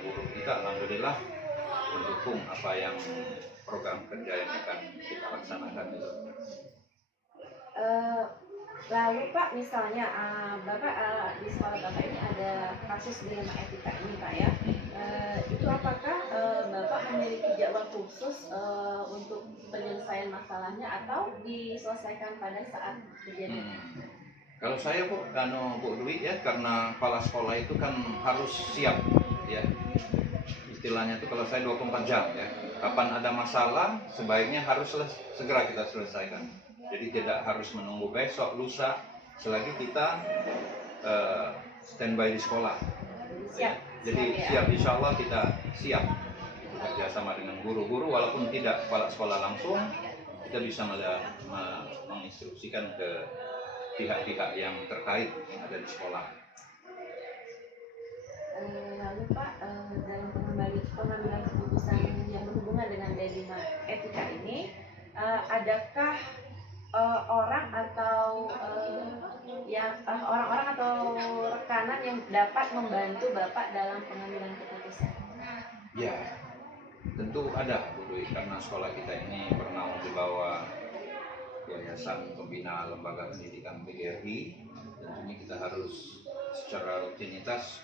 guru kita alhamdulillah mendukung apa yang program kerja yang akan kita laksanakan itu. Lalu Pak, misalnya Bapak di sekolah Bapak ini ada kasus dilema etika ini Pak ya. Itu apakah Bapak memiliki jadwal khusus untuk penyelesaian masalahnya atau diselesaikan pada saat kejadian? Kalau saya Bu Dwi ya, karena kepala sekolah itu kan harus siap ya. Istilahnya itu kalau saya 24 jam ya. Kapan ada masalah sebaiknya harus segera kita selesaikan. Jadi tidak harus menunggu besok, lusa, selagi kita standby di sekolah. Siap. Jadi siap, insya Allah kita siap bekerja sama dengan guru-guru, walaupun tidak kepala sekolah langsung, kita bisa menginstruksikan ke pihak-pihak yang terkait yang ada di sekolah. Lalu Pak, dalam pengambilan keputusan yang berhubungan dengan dilema etika ini, adakah orang atau orang-orang atau rekanan yang dapat membantu Bapak dalam pengambilan keputusan? Ya, tentu ada Bu Dwi, karena sekolah kita ini bernaung di bawah Yayasan Pembina Lembaga Pendidikan PGRI. Tentunya kita harus secara rutinitas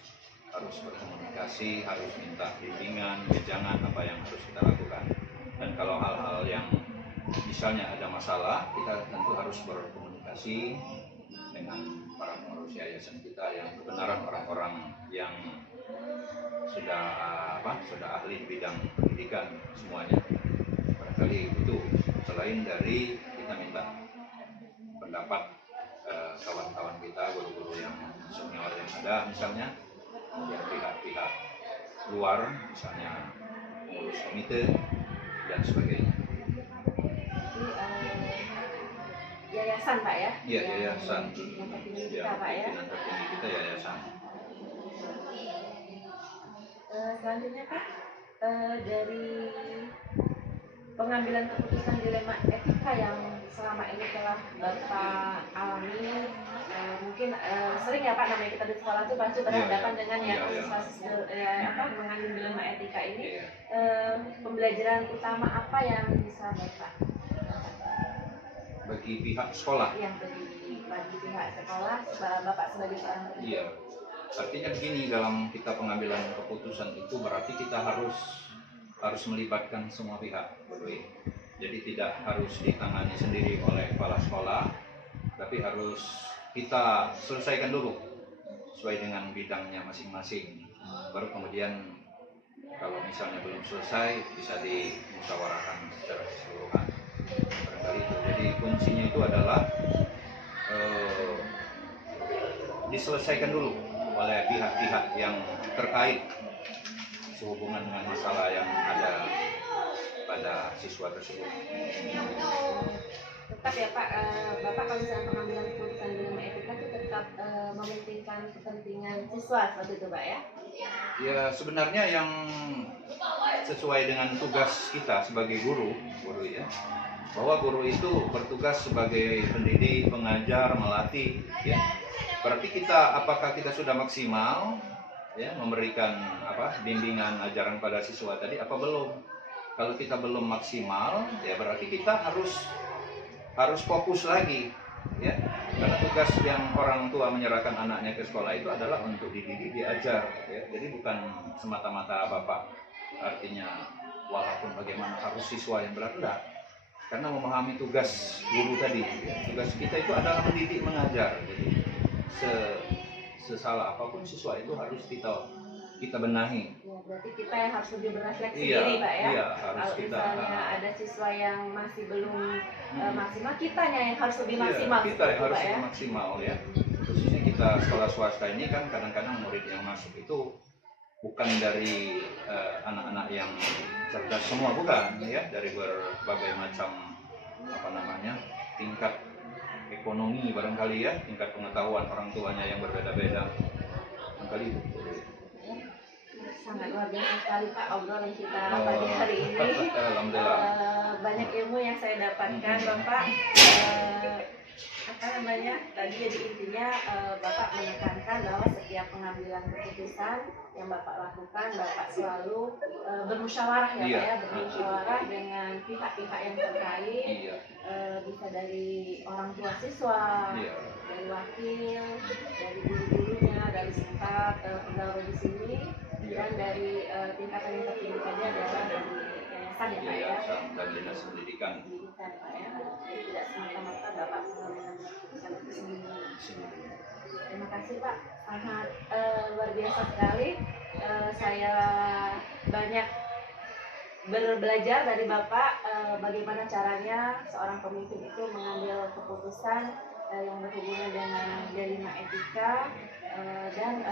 harus berkomunikasi, harus minta bimbingan, wejangan apa yang harus kita lakukan. Dan kalau hal-hal yang misalnya ada masalah, kita tentu harus berkomunikasi dengan para pengurus yayasan kita yang kebenaran orang-orang yang sudah ahli di bidang pendidikan semuanya. Barangkali itu selain dari kita minta pendapat kawan-kawan kita, guru-guru yang senior yang ada misalnya, kemudian pihak-pihak luar misalnya pengurus komite dan sebagainya. Yayasan Pak ya? Iya, yayasan. Yang tertinggi Ya, kita Pak ya? pimpinan tertinggi kita yayasan. Selanjutnya Pak, dari pengambilan keputusan dilema etika yang selama ini telah Bapak alami, mungkin sering ya Pak, namanya kita di sekolah itu pasti berhadapan dengan yang kasus mengandung dilema etika ini. Pembelajaran utama apa yang bisa Bapak Bagi pihak sekolah? Yang bagi pihak sekolah, Bapak sebagai seorang pendidik. Iya, artinya begini, dalam kita pengambilan keputusan itu berarti kita harus melibatkan semua pihak, betul. Jadi tidak harus ditangani sendiri oleh kepala sekolah, tapi harus kita selesaikan dulu sesuai dengan bidangnya masing-masing. Baru kemudian kalau misalnya belum selesai bisa dimusyawarahkan secara keseluruhan. Barangkali itu. Jadi kuncinya itu adalah diselesaikan dulu oleh pihak-pihak yang terkait sehubungan dengan masalah yang ada pada siswa tersebut. Tetap ya Pak, Bapak kalau misalnya pengambilan keputusan dilema etika itu tetap mementingkan kepentingan siswa seperti itu Pak ya? Ya sebenarnya yang sesuai dengan tugas kita sebagai guru ya, bahwa guru itu bertugas sebagai pendidik, pengajar, melatih ya. Berarti apakah kita sudah maksimal ya memberikan bimbingan ajaran pada siswa tadi apa belum? Kalau kita belum maksimal ya berarti kita harus fokus lagi ya. Karena tugas yang orang tua menyerahkan anaknya ke sekolah itu adalah untuk dididik, diajar ya. Jadi bukan semata-mata Bapak artinya walaupun bagaimana harus siswa yang berat-berat. Karena memahami tugas guru tadi ya. Tugas kita itu adalah mendidik, mengajar. Jadi sesalah apapun siswa itu harus kita benahi. Ya, berarti kita yang harus lebih berefleksi Iya, diri Pak ya. Iya, harus kalau kita. Misalnya ada siswa yang masih belum maksimal, kitanya yang harus lebih maksimal. Iya, kita yang harus Pak, ya? lebih maksimal ya. Khususnya kita sekolah swasta ini kan kadang-kadang murid yang masuk itu bukan dari anak-anak yang cerdas semua, bukan ya, dari berbagai macam tingkat ekonomi barangkali ya, tingkat pengetahuan orang tuanya yang berbeda-beda barangkali itu. Sangat luar biasa sekali Pak obrolan kita pagi hari ini. Alhamdulillah. Banyak ilmu yang saya dapatkan Bapak. Tadi jadi intinya Bapak menekankan bahwa setiap pengambilan keputusan yang Bapak lakukan, Bapak selalu bermusyawarah ya Pak ya, bermusyawarah dengan pihak-pihak yang terkait, bisa dari orang tua siswa, dari wakil, dari guru-gurunya, dari staf pegawai di sini, dan dari tingkatan yang tertinggi tadi adalah dari yayasan ya Pak ya. Yayasan dan dinas pendidikan. Pak ya, tidak semata-mata Bapak mengambil keputusan itu sendiri. seluruhnya. Terima kasih Pak, sangat luar biasa sekali. Saya banyak belajar dari Bapak bagaimana caranya seorang pemimpin itu mengambil keputusan yang berhubungan dengan dilema etika, dan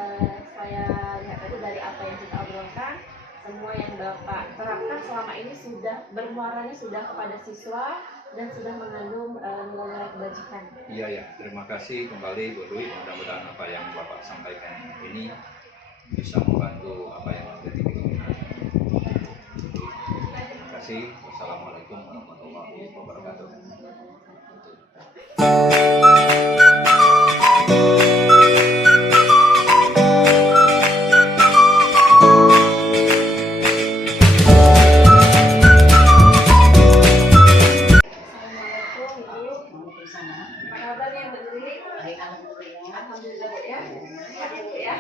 saya lihat tadi dari apa yang kita obrolkan, semua yang Bapak terapkan selama ini sudah bermuaranya sudah kepada siswa dan sudah mengandung nilai-nilai kebajikan. Iya ya, terima kasih kembali Bu Dwi. Mudah-mudahan apa yang Bapak sampaikan ini bisa membantu apa yang menjadi keinginan. Terima kasih. Wassalamualaikum warahmatullahi wabarakatuh. Assalamualaikum Ibu. Apa kabarnya Mbak Dwi? Alhamdulillah Bu ya. Sehat ya Bu ya.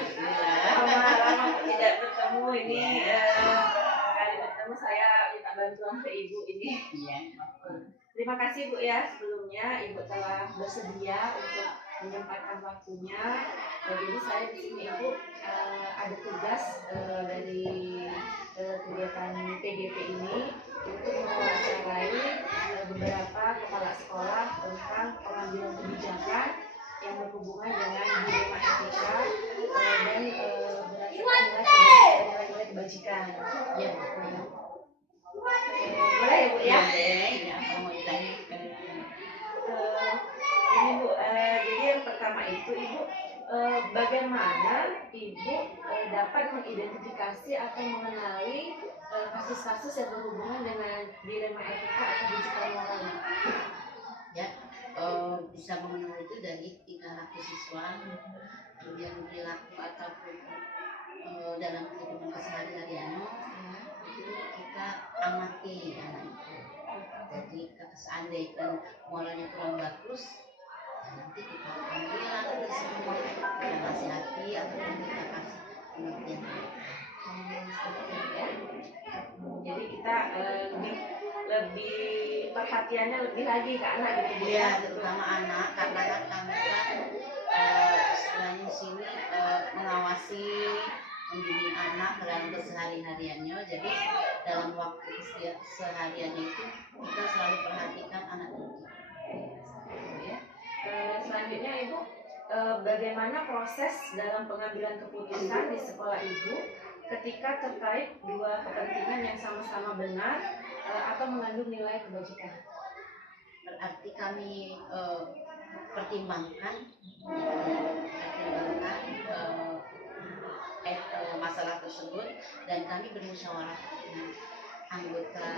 Lama-lama tidak bertemu ini, sekali bertemu saya minta bantuan ke Ibu ini. Terima kasih Bu ya, sebelumnya Ibu telah bersedia untuk menyempatkan waktunya. Jadi saya di sini Ibu ada tugas dari kegiatan PGP ini untuk mewawancarai beberapa kepala sekolah tentang pengambilan kebijakan yang berhubungan dengan dilema etika dan berdasarkan nilai kebajikan. Ya, boleh ya Bu ya? Ini Bu, jadi yang pertama itu Ibu, bagaimana Ibu dapat mengidentifikasi atau mengenali kasus-kasus yang berhubungan dengan dilema etika atau kebijakan moral? Ya, bisa mengenal itu dari tingkah laku siswa, kemudian perilaku ataupun dalam kehidupan kesehariannya, itu kita amati anak itu. Jadi seandainya moralnya kurang bagus, nanti kita panggil atau disebut, kita nasihati ataupun kita kasih pengertian. Jadi kita lebih perhatiannya lebih lagi ke anak gitu Bu Ya, ya. terutama anak, karena kan kami kan selain sini mengawasi, membimbing anak dalam kesehari-hariannya. Jadi dalam waktu sehariannya itu kita selalu perhatikan anak itu. Ya. Selanjutnya Ibu, bagaimana proses dalam pengambilan keputusan di sekolah Ibu ketika terkait dua kepentingan yang sama-sama benar atau mengandung nilai kebajikan? Berarti kami pertimbangkan masalah tersebut dan kami bermusyawarah dengan anggota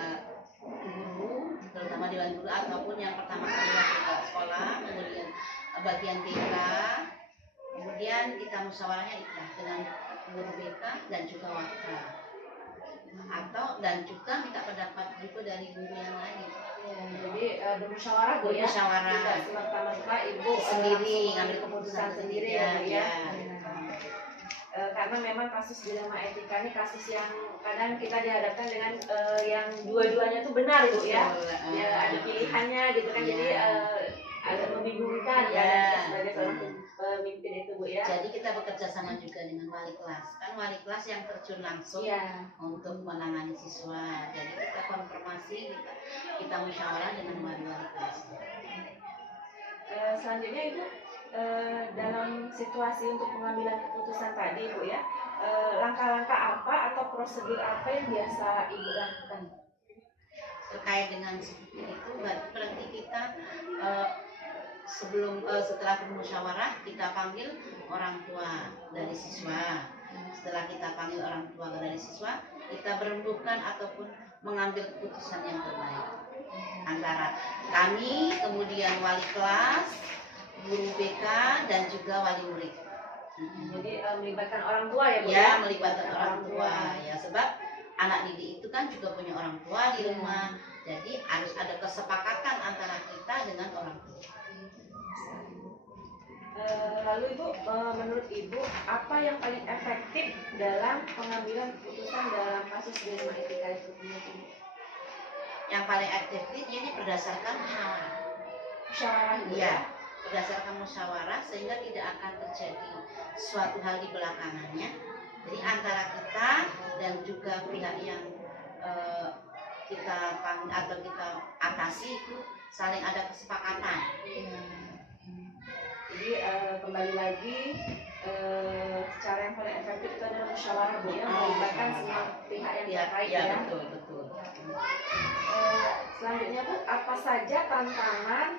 guru, terutama dewan guru ataupun yang pertama kali ke sekolah, kemudian bagian BK, kemudian kita musyawarahnya itu dengan guru BK dan juga wakil, atau dan juga minta pendapat juga dari guru yang lain. Ya, jadi bermusyawarah Bu ya. Bermusyawarah. Tidak serta-merta Ibu Sendiri langsung ngambil keputusan sendiri ya Bu ya. Karena memang kasus dilema etika ini kasus yang kadang kita dihadapkan dengan yang dua-duanya tuh benar Bu ya. Ya ada pilihannya gitu kan, jadi agak membingungkan ya kita sebagai seorang pemimpin itu Bu ya. Jadi kita bekerja sama juga dengan wali kelas, kan wali kelas yang terjun langsung untuk menangani siswa. Jadi kita konfirmasi, kita musyawarah dengan wali kelas. Selanjutnya Ibu, dalam situasi untuk pengambilan keputusan tadi Bu ya, langkah-langkah apa atau prosedur apa yang biasa Ibu lakukan? Terkait dengan seperti itu, berarti kita setelah bermusyawarah kita panggil orang tua dari siswa. Setelah kita panggil orang tua dari siswa, kita berembukan ataupun mengambil keputusan yang terbaik antara kami, kemudian wali kelas, guru BK, dan juga wali murid. Jadi melibatkan orang tua ya Bu ya? Ya, melibatkan orang tua ya, sebab anak didik itu kan juga punya orang tua di rumah. Jadi harus ada kesepakatan antara kita dengan orang tua. Lalu Ibu, menurut Ibu apa yang paling efektif dalam pengambilan keputusan dalam kasus dilema etika itu? Yang paling efektif ini berdasarkan musyawarah. Musyawarah Bu Ya, berdasarkan musyawarah sehingga tidak akan terjadi suatu hal di belakangannya. Jadi antara kita dan juga pihak yang kita panggil atau kita atasi itu saling ada kesepakatan. Jadi kembali lagi cara yang paling efektif itu adalah musyawarah, Bu, ya, melibatkan semua pihak yang terkait, ya. ya. Betul. Selanjutnya, Bu, apa saja tantangan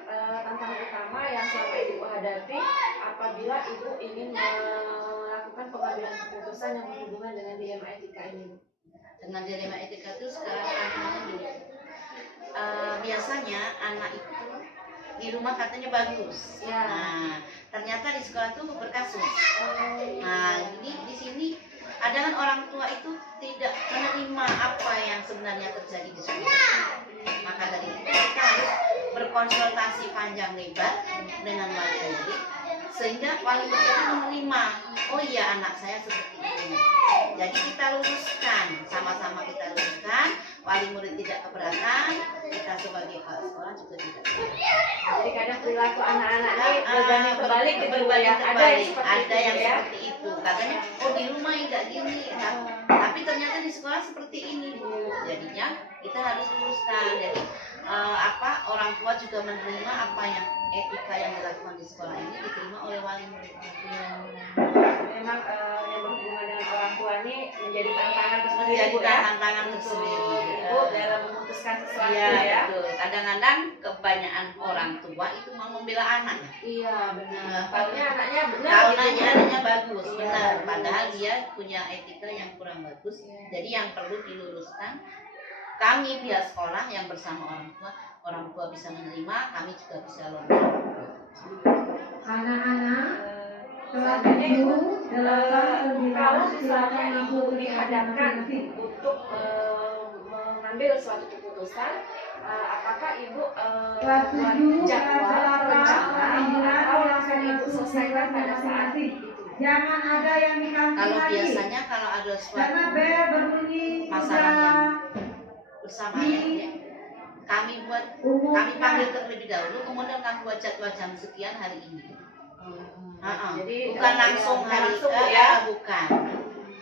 utama yang selama Ibu hadapi apabila Ibu ingin melakukan pengambilan keputusan yang berhubungan dengan dilema etika ini, Bu? Dengan dilema etika itu sekarang tantangannya gini. Biasanya anak itu di rumah katanya bagus. Ya. Nah, ternyata di sekolah itu berkasus. Nah, jadi di sini ada kan orang tua itu tidak menerima apa yang sebenarnya terjadi di sekolah. Maka dari itu kita harus berkonsultasi panjang lebar dengan wali murid sehingga wali murid itu menerima, oh iya anak saya seperti ini. Jadi kita luruskan, sama-sama kita luruskan, wali murid tidak keberatan, kita sebagai kepala sekolah juga tidak keberatan. Jadi kadang perilaku anak-anak ini berbanding terbalik gitu, berbanding ya. terbalik. Ada yang Ada yang seperti itu, ya. seperti itu. Katanya, oh di rumah tidak gini, tapi ternyata di sekolah seperti ini, Bu. Jadinya kita harus luruskan. Jadi orang tua juga menerima apa yang etika yang dilakukan di sekolah ini diterima oleh wali murid. Memang yang berhubungan dengan orang tua ini menjadi tantangan tersendiri, Menjadi Bu, ya. tantangan tersendiri. Ibu dalam memutuskan sesuatu, Iya, ya. betul. Kadang-kadang kebanyakan orang tua itu mau membela anaknya. Iya, benar. Taunya anaknya benar. Taunya gitu, ya. anaknya bagus, Iya, benar. benar. Padahal dia punya etika yang kurang bagus. Iya. Jadi yang perlu diluruskan, kami pihak sekolah yang bersama orang tua bisa menerima, kami juga bisa lomba. Anak-anak Selanjutnya, Ibu, kalau silakan misalnya Ibu langsung dihadapkan untuk mengambil suatu keputusan, apakah Ibu Kelas buat 7, jadwal kelas 8, rencana kelas atau 9, langsung Ibu selesaikan pada saat masing-masing. itu? Jangan ada yang dikanti Kalau lagi. biasanya kalau ada Karena suatu bel berbunyi masalah sudah bersamaan ya, kami panggil terlebih dahulu, kemudian kami buat jadwal jam sekian hari ini. Jadi Bukan langsung hari langsung, ya, bukan.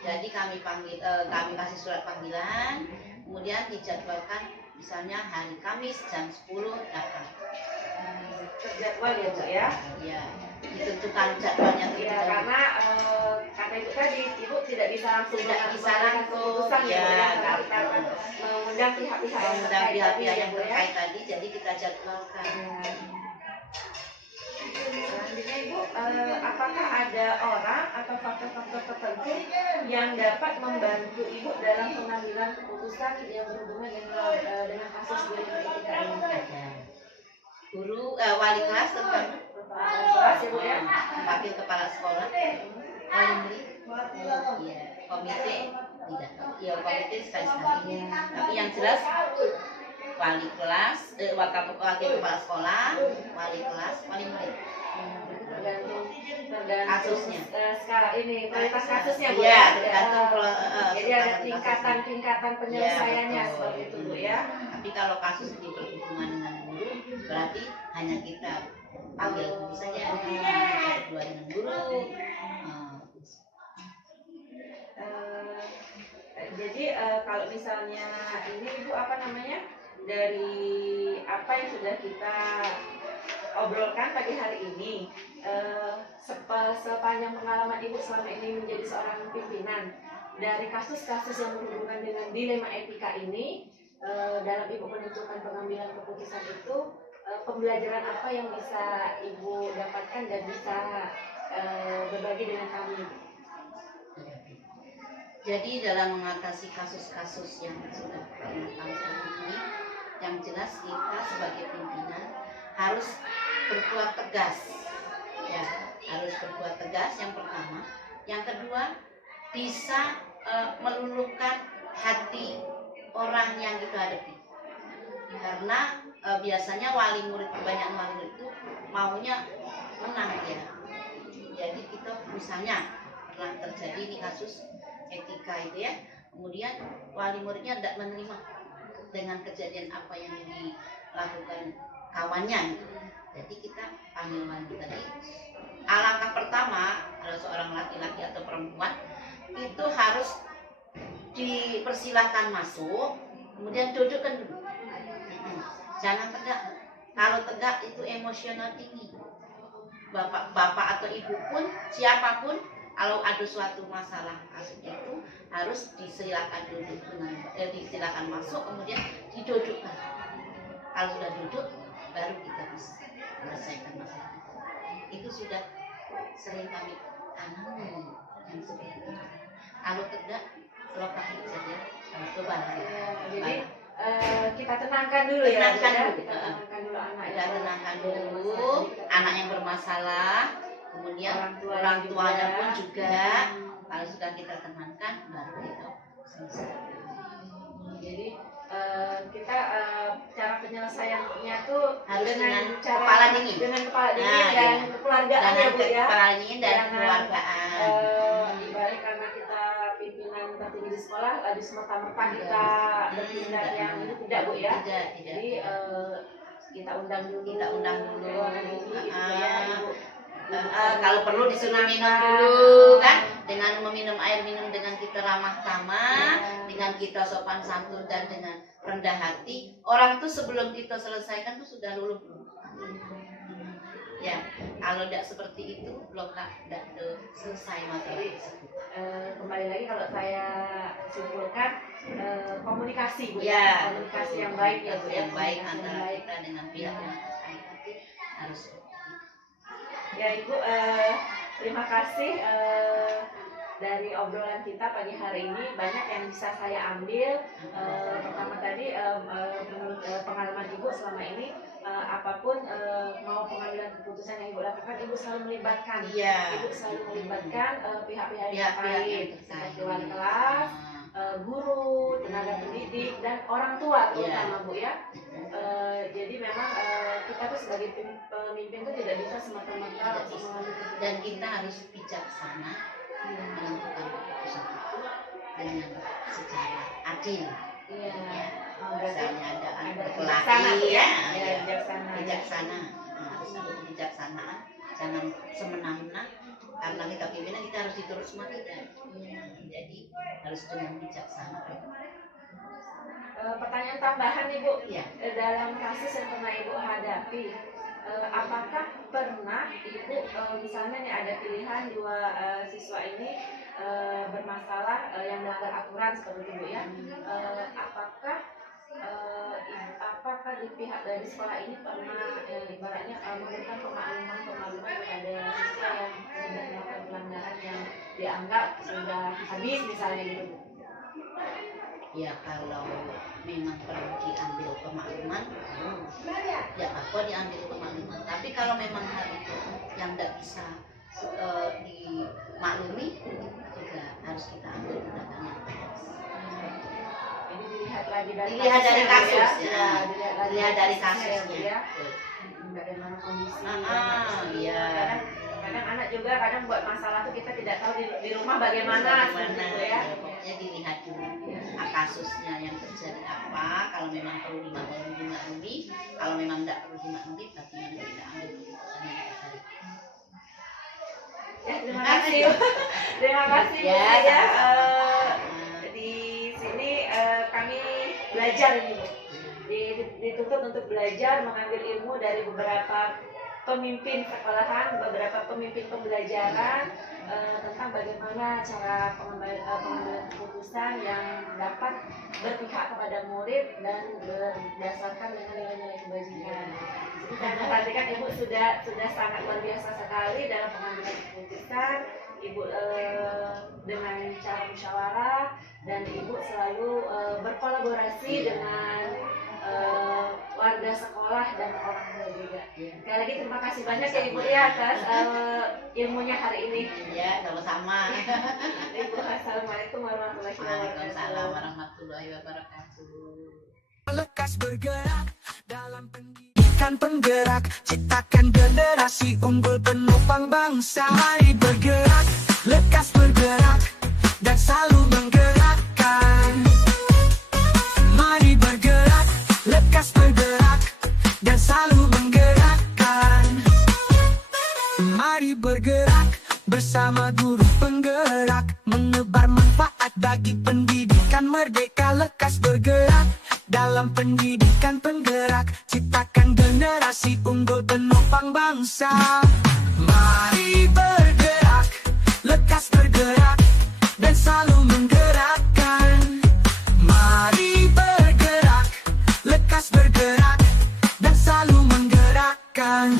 Jadi kami panggil, kami kasih surat panggilan, kemudian dijadwalkan misalnya hari Kamis jam 10 datang. Jadwal ya, Bu, ya. Ya, ditentukan jadwalnya terlebih Ya, dahulu. karena kata Ibu tadi, Ibu tidak bisa langsung Tidak bisa mengambil langsung, keputusan, ya, ya, karena nggak kita akan mengundang pihak-pihak yang Mengundang terkait pihak-pihak tadi, yang Bu, ya. terkait tadi, jadi kita jadwalkan. Selanjutnya, Ibu, apakah ada orang atau faktor-faktor tertentu yang dapat membantu Ibu dalam pengambilan keputusan yang berhubungan dengan kasus dilema etika ini? Ada guru, wali kelas terutama, Kelas, ya, Bu, ya. wakil kepala sekolah, wali murid, ya, komite tidak, ya komite sekali-sekali. Tapi yang jelas wali kelas, wakil kepala sekolah, wali kelas, wali murid. Tergantung Kasusnya. skala ini prioritas kasusnya, Bu, Iya, ya. tergantung Jadi ada kasusnya. tingkatan penyelesaiannya Iya, betul. seperti itu, Bu, ya. Tapi kalau kasus ini berhubungan dengan guru, berarti hanya kita panggil guru saja, kita berdua dengan guru. Jadi kalau misalnya ini Ibu dari apa yang sudah kita obrolkan pagi hari ini, sepanjang pengalaman Ibu selama ini menjadi seorang pimpinan, dari kasus-kasus yang berhubungan dengan dilema etika ini, dalam Ibu menentukan pengambilan keputusan itu, pembelajaran apa yang bisa Ibu dapatkan dan bisa berbagi dengan kami? Jadi dalam mengatasi kasus-kasus yang sudah pernah kami temui, yang jelas kita sebagai pimpinan harus berbuat tegas, ya, harus berbuat tegas yang pertama. Yang kedua, bisa meluluhkan hati orang yang kita hadapi, karena biasanya kebanyakan wali murid itu maunya menang, ya. Jadi kita misalnya pernah terjadi di kasus etika itu, ya, kemudian wali muridnya tidak menerima dengan kejadian apa yang dilakukan kawannya gitu. Jadi kita panggil mandi tadi. Alangkah pertama kalau seorang laki-laki atau perempuan itu harus dipersilahkan masuk, kemudian dudukkan dulu. Jangan tegak. Kalau tegak itu emosional tinggi. Bapak atau ibu pun, siapapun, kalau ada suatu masalah kasus itu harus disilakan duduk disilakan masuk, kemudian didudukkan. Kalau sudah duduk, baru kita bisa menyelesaikan masalah itu. Sudah sering kami tanami yang seperti itu. Kalau tegak, lokasi saja, coba. Jadi kita tenangkan dulu ya. Tenangkan dulu. Kita tenangkan dulu anak. Kita tenangkan dulu anak yang bermasalah, kemudian orang tuanya pun juga. Kalau sudah kita tenangkan, baru kita selesai. Jadi kita cara penyelesaiannya tuh Harus dengan cara kepala dingin. dengan kepala dingin Nah, dan iya. kekeluargaan ya Dengan Bu ya. kepala dingin dan Jangan, kekeluargaan. Ibarat karena kita pimpinan tertinggi di sekolah, di semata-mata kita bertindak yang itu tidak Bu ya. Tidak. Jadi kita undang dulu. Kita undang dulu. ruangan ini, gitu ya, Ibu. Kalau perlu disuruh minum dulu kan, dengan meminum air minum dengan kita ramah tamah, dengan kita sopan santun dan dengan rendah hati. Orang itu sebelum kita selesaikan tuh sudah luluh belum? Ya, kalau tidak seperti itu belum tidak selesai masalah tersebut. Kembali lagi kalau saya simpulkan komunikasi Bu Ya, komunikasi yang baik ya Bu ya. yang baik Komunikasi yang antara baik. kita dengan pihak yang terkait itu harus seperti itu. Ya Ibu, terima kasih dari obrolan kita pagi hari ini. Banyak yang bisa saya ambil. Pertama tadi menurut pengalaman Ibu selama ini, apapun mau pengambilan keputusan yang Ibu lakukan, Ibu selalu melibatkan. Iya. Ibu selalu melibatkan pihak-pihak yang Pihak-pihak yang terkait, terkait. seperti wali kelas, guru, tenaga pendidik, dan orang tua terutama Bu ya. Jadi memang kita tuh sebagai pemimpin tuh tidak bisa semata-mata langsung mengambil keputusan. Dan kita harus bijaksana menentukan keputusan itu dengan secara adil. Iya. Ya, Berarti misalnya ada bijaksana laki ya, ya, bijaksana. bijaksana. Nah, harus ada kebijaksanaan, jangan semena-mena. Karena kita pimpinan kita harus diturut semua kita. Jadi harus dengan bijaksana. Pertanyaan tambahan nih Bu, Ya. dalam kasus yang pernah Ibu hadapi, apakah pernah Ibu misalnya nih ada pilihan dua siswa ini bermasalah yang melanggar aturan seperti itu ya, apakah di pihak dari sekolah ini pernah ibaratnya memberikan pemahaman kepada siswa yang sudah melakukan pelanggaran yang dianggap sudah habis misalnya gitu Bu? Ya kalau memang perlu diambil pemakluman, ya apa diambil pemakluman. Tapi kalau memang hal itu yang tidak bisa dimaklumi, juga harus kita ambil tindakan yang tegas. Jadi dilihat lagi dari Dilihat dari kasus, ya. Dilihat dari kasusnya kasusnya. ya. Bagaimana kondisi? Iya. Kadang anak juga kadang buat masalah tuh kita tidak tahu di rumah bagaimana seperti itu ya. Pokoknya dilihat dulu kasusnya yang terjadi apa. Kalau memang perlu dimaklumi, kalau memang tidak perlu dimaklumi, bagaimana kita ambil keputusan yang terbaik. Ya, terima kasih. Terima kasih Ya, ya. sama-sama. Di sini kami belajar ini Bu. Dituntut untuk belajar mengambil ilmu dari beberapa pemimpin sekolahan, beberapa pemimpin pembelajaran tentang bagaimana cara pengambilan keputusan yang dapat berpihak kepada murid dan berdasarkan dengan nilai-nilai kebajikan. Jadi saya perhatikan Ibu sudah sangat luar biasa sekali dalam pengambilan keputusan. Ibu dengan cara musyawarah dan Ibu selalu berkolaborasi dengan warga sekolah dan orang tua juga. Sekali lagi terima kasih banyak ya Ibu ya atas ilmunya hari ini. Ya, sama-sama. Ibu, assalamualaikum warahmatullahi Waalaikumsalam wabarakatuh. warahmatullahi wabarakatuh. Lekas bergerak dalam pendidikan penggerak, ciptakan generasi unggul penopang bangsa. Mari bergerak, lekas bergerak dan selalu menggerakkan. Mari bergerak, lekas bergerak dan selalu menggerakkan. bergerak bersama guru penggerak, menebar manfaat bagi pendidikan merdeka. Lekas bergerak dalam pendidikan penggerak, ciptakan generasi unggul penopang bangsa. Mari bergerak, lekas bergerak, dan selalu menggerakkan. Mari bergerak, lekas bergerak, dan selalu menggerakkan.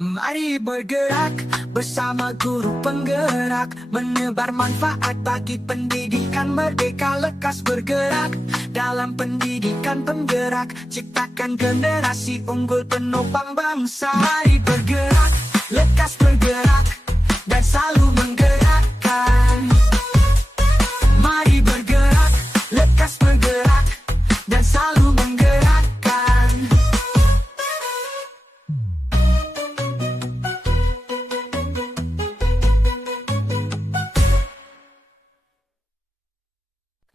Mari bergerak bersama guru penggerak, menebar manfaat bagi pendidikan merdeka. Lekas bergerak dalam pendidikan penggerak, ciptakan generasi unggul penopang bangsa. Mari bergerak, lekas bergerak, dan selalu menggerakkan. Mari bergerak, lekas bergerak, dan selalu menggerakkan.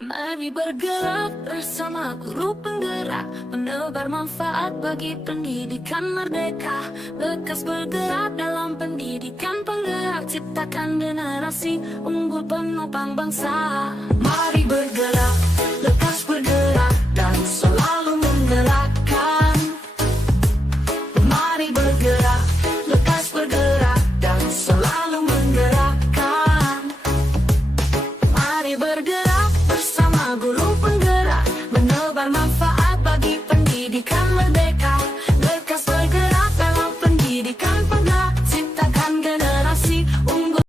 Mari bergerak bersama guru penggerak, menebar manfaat bagi pendidikan merdeka. Lekas bergerak dalam pendidikan penggerak, ciptakan generasi unggul penopang bangsa. Mari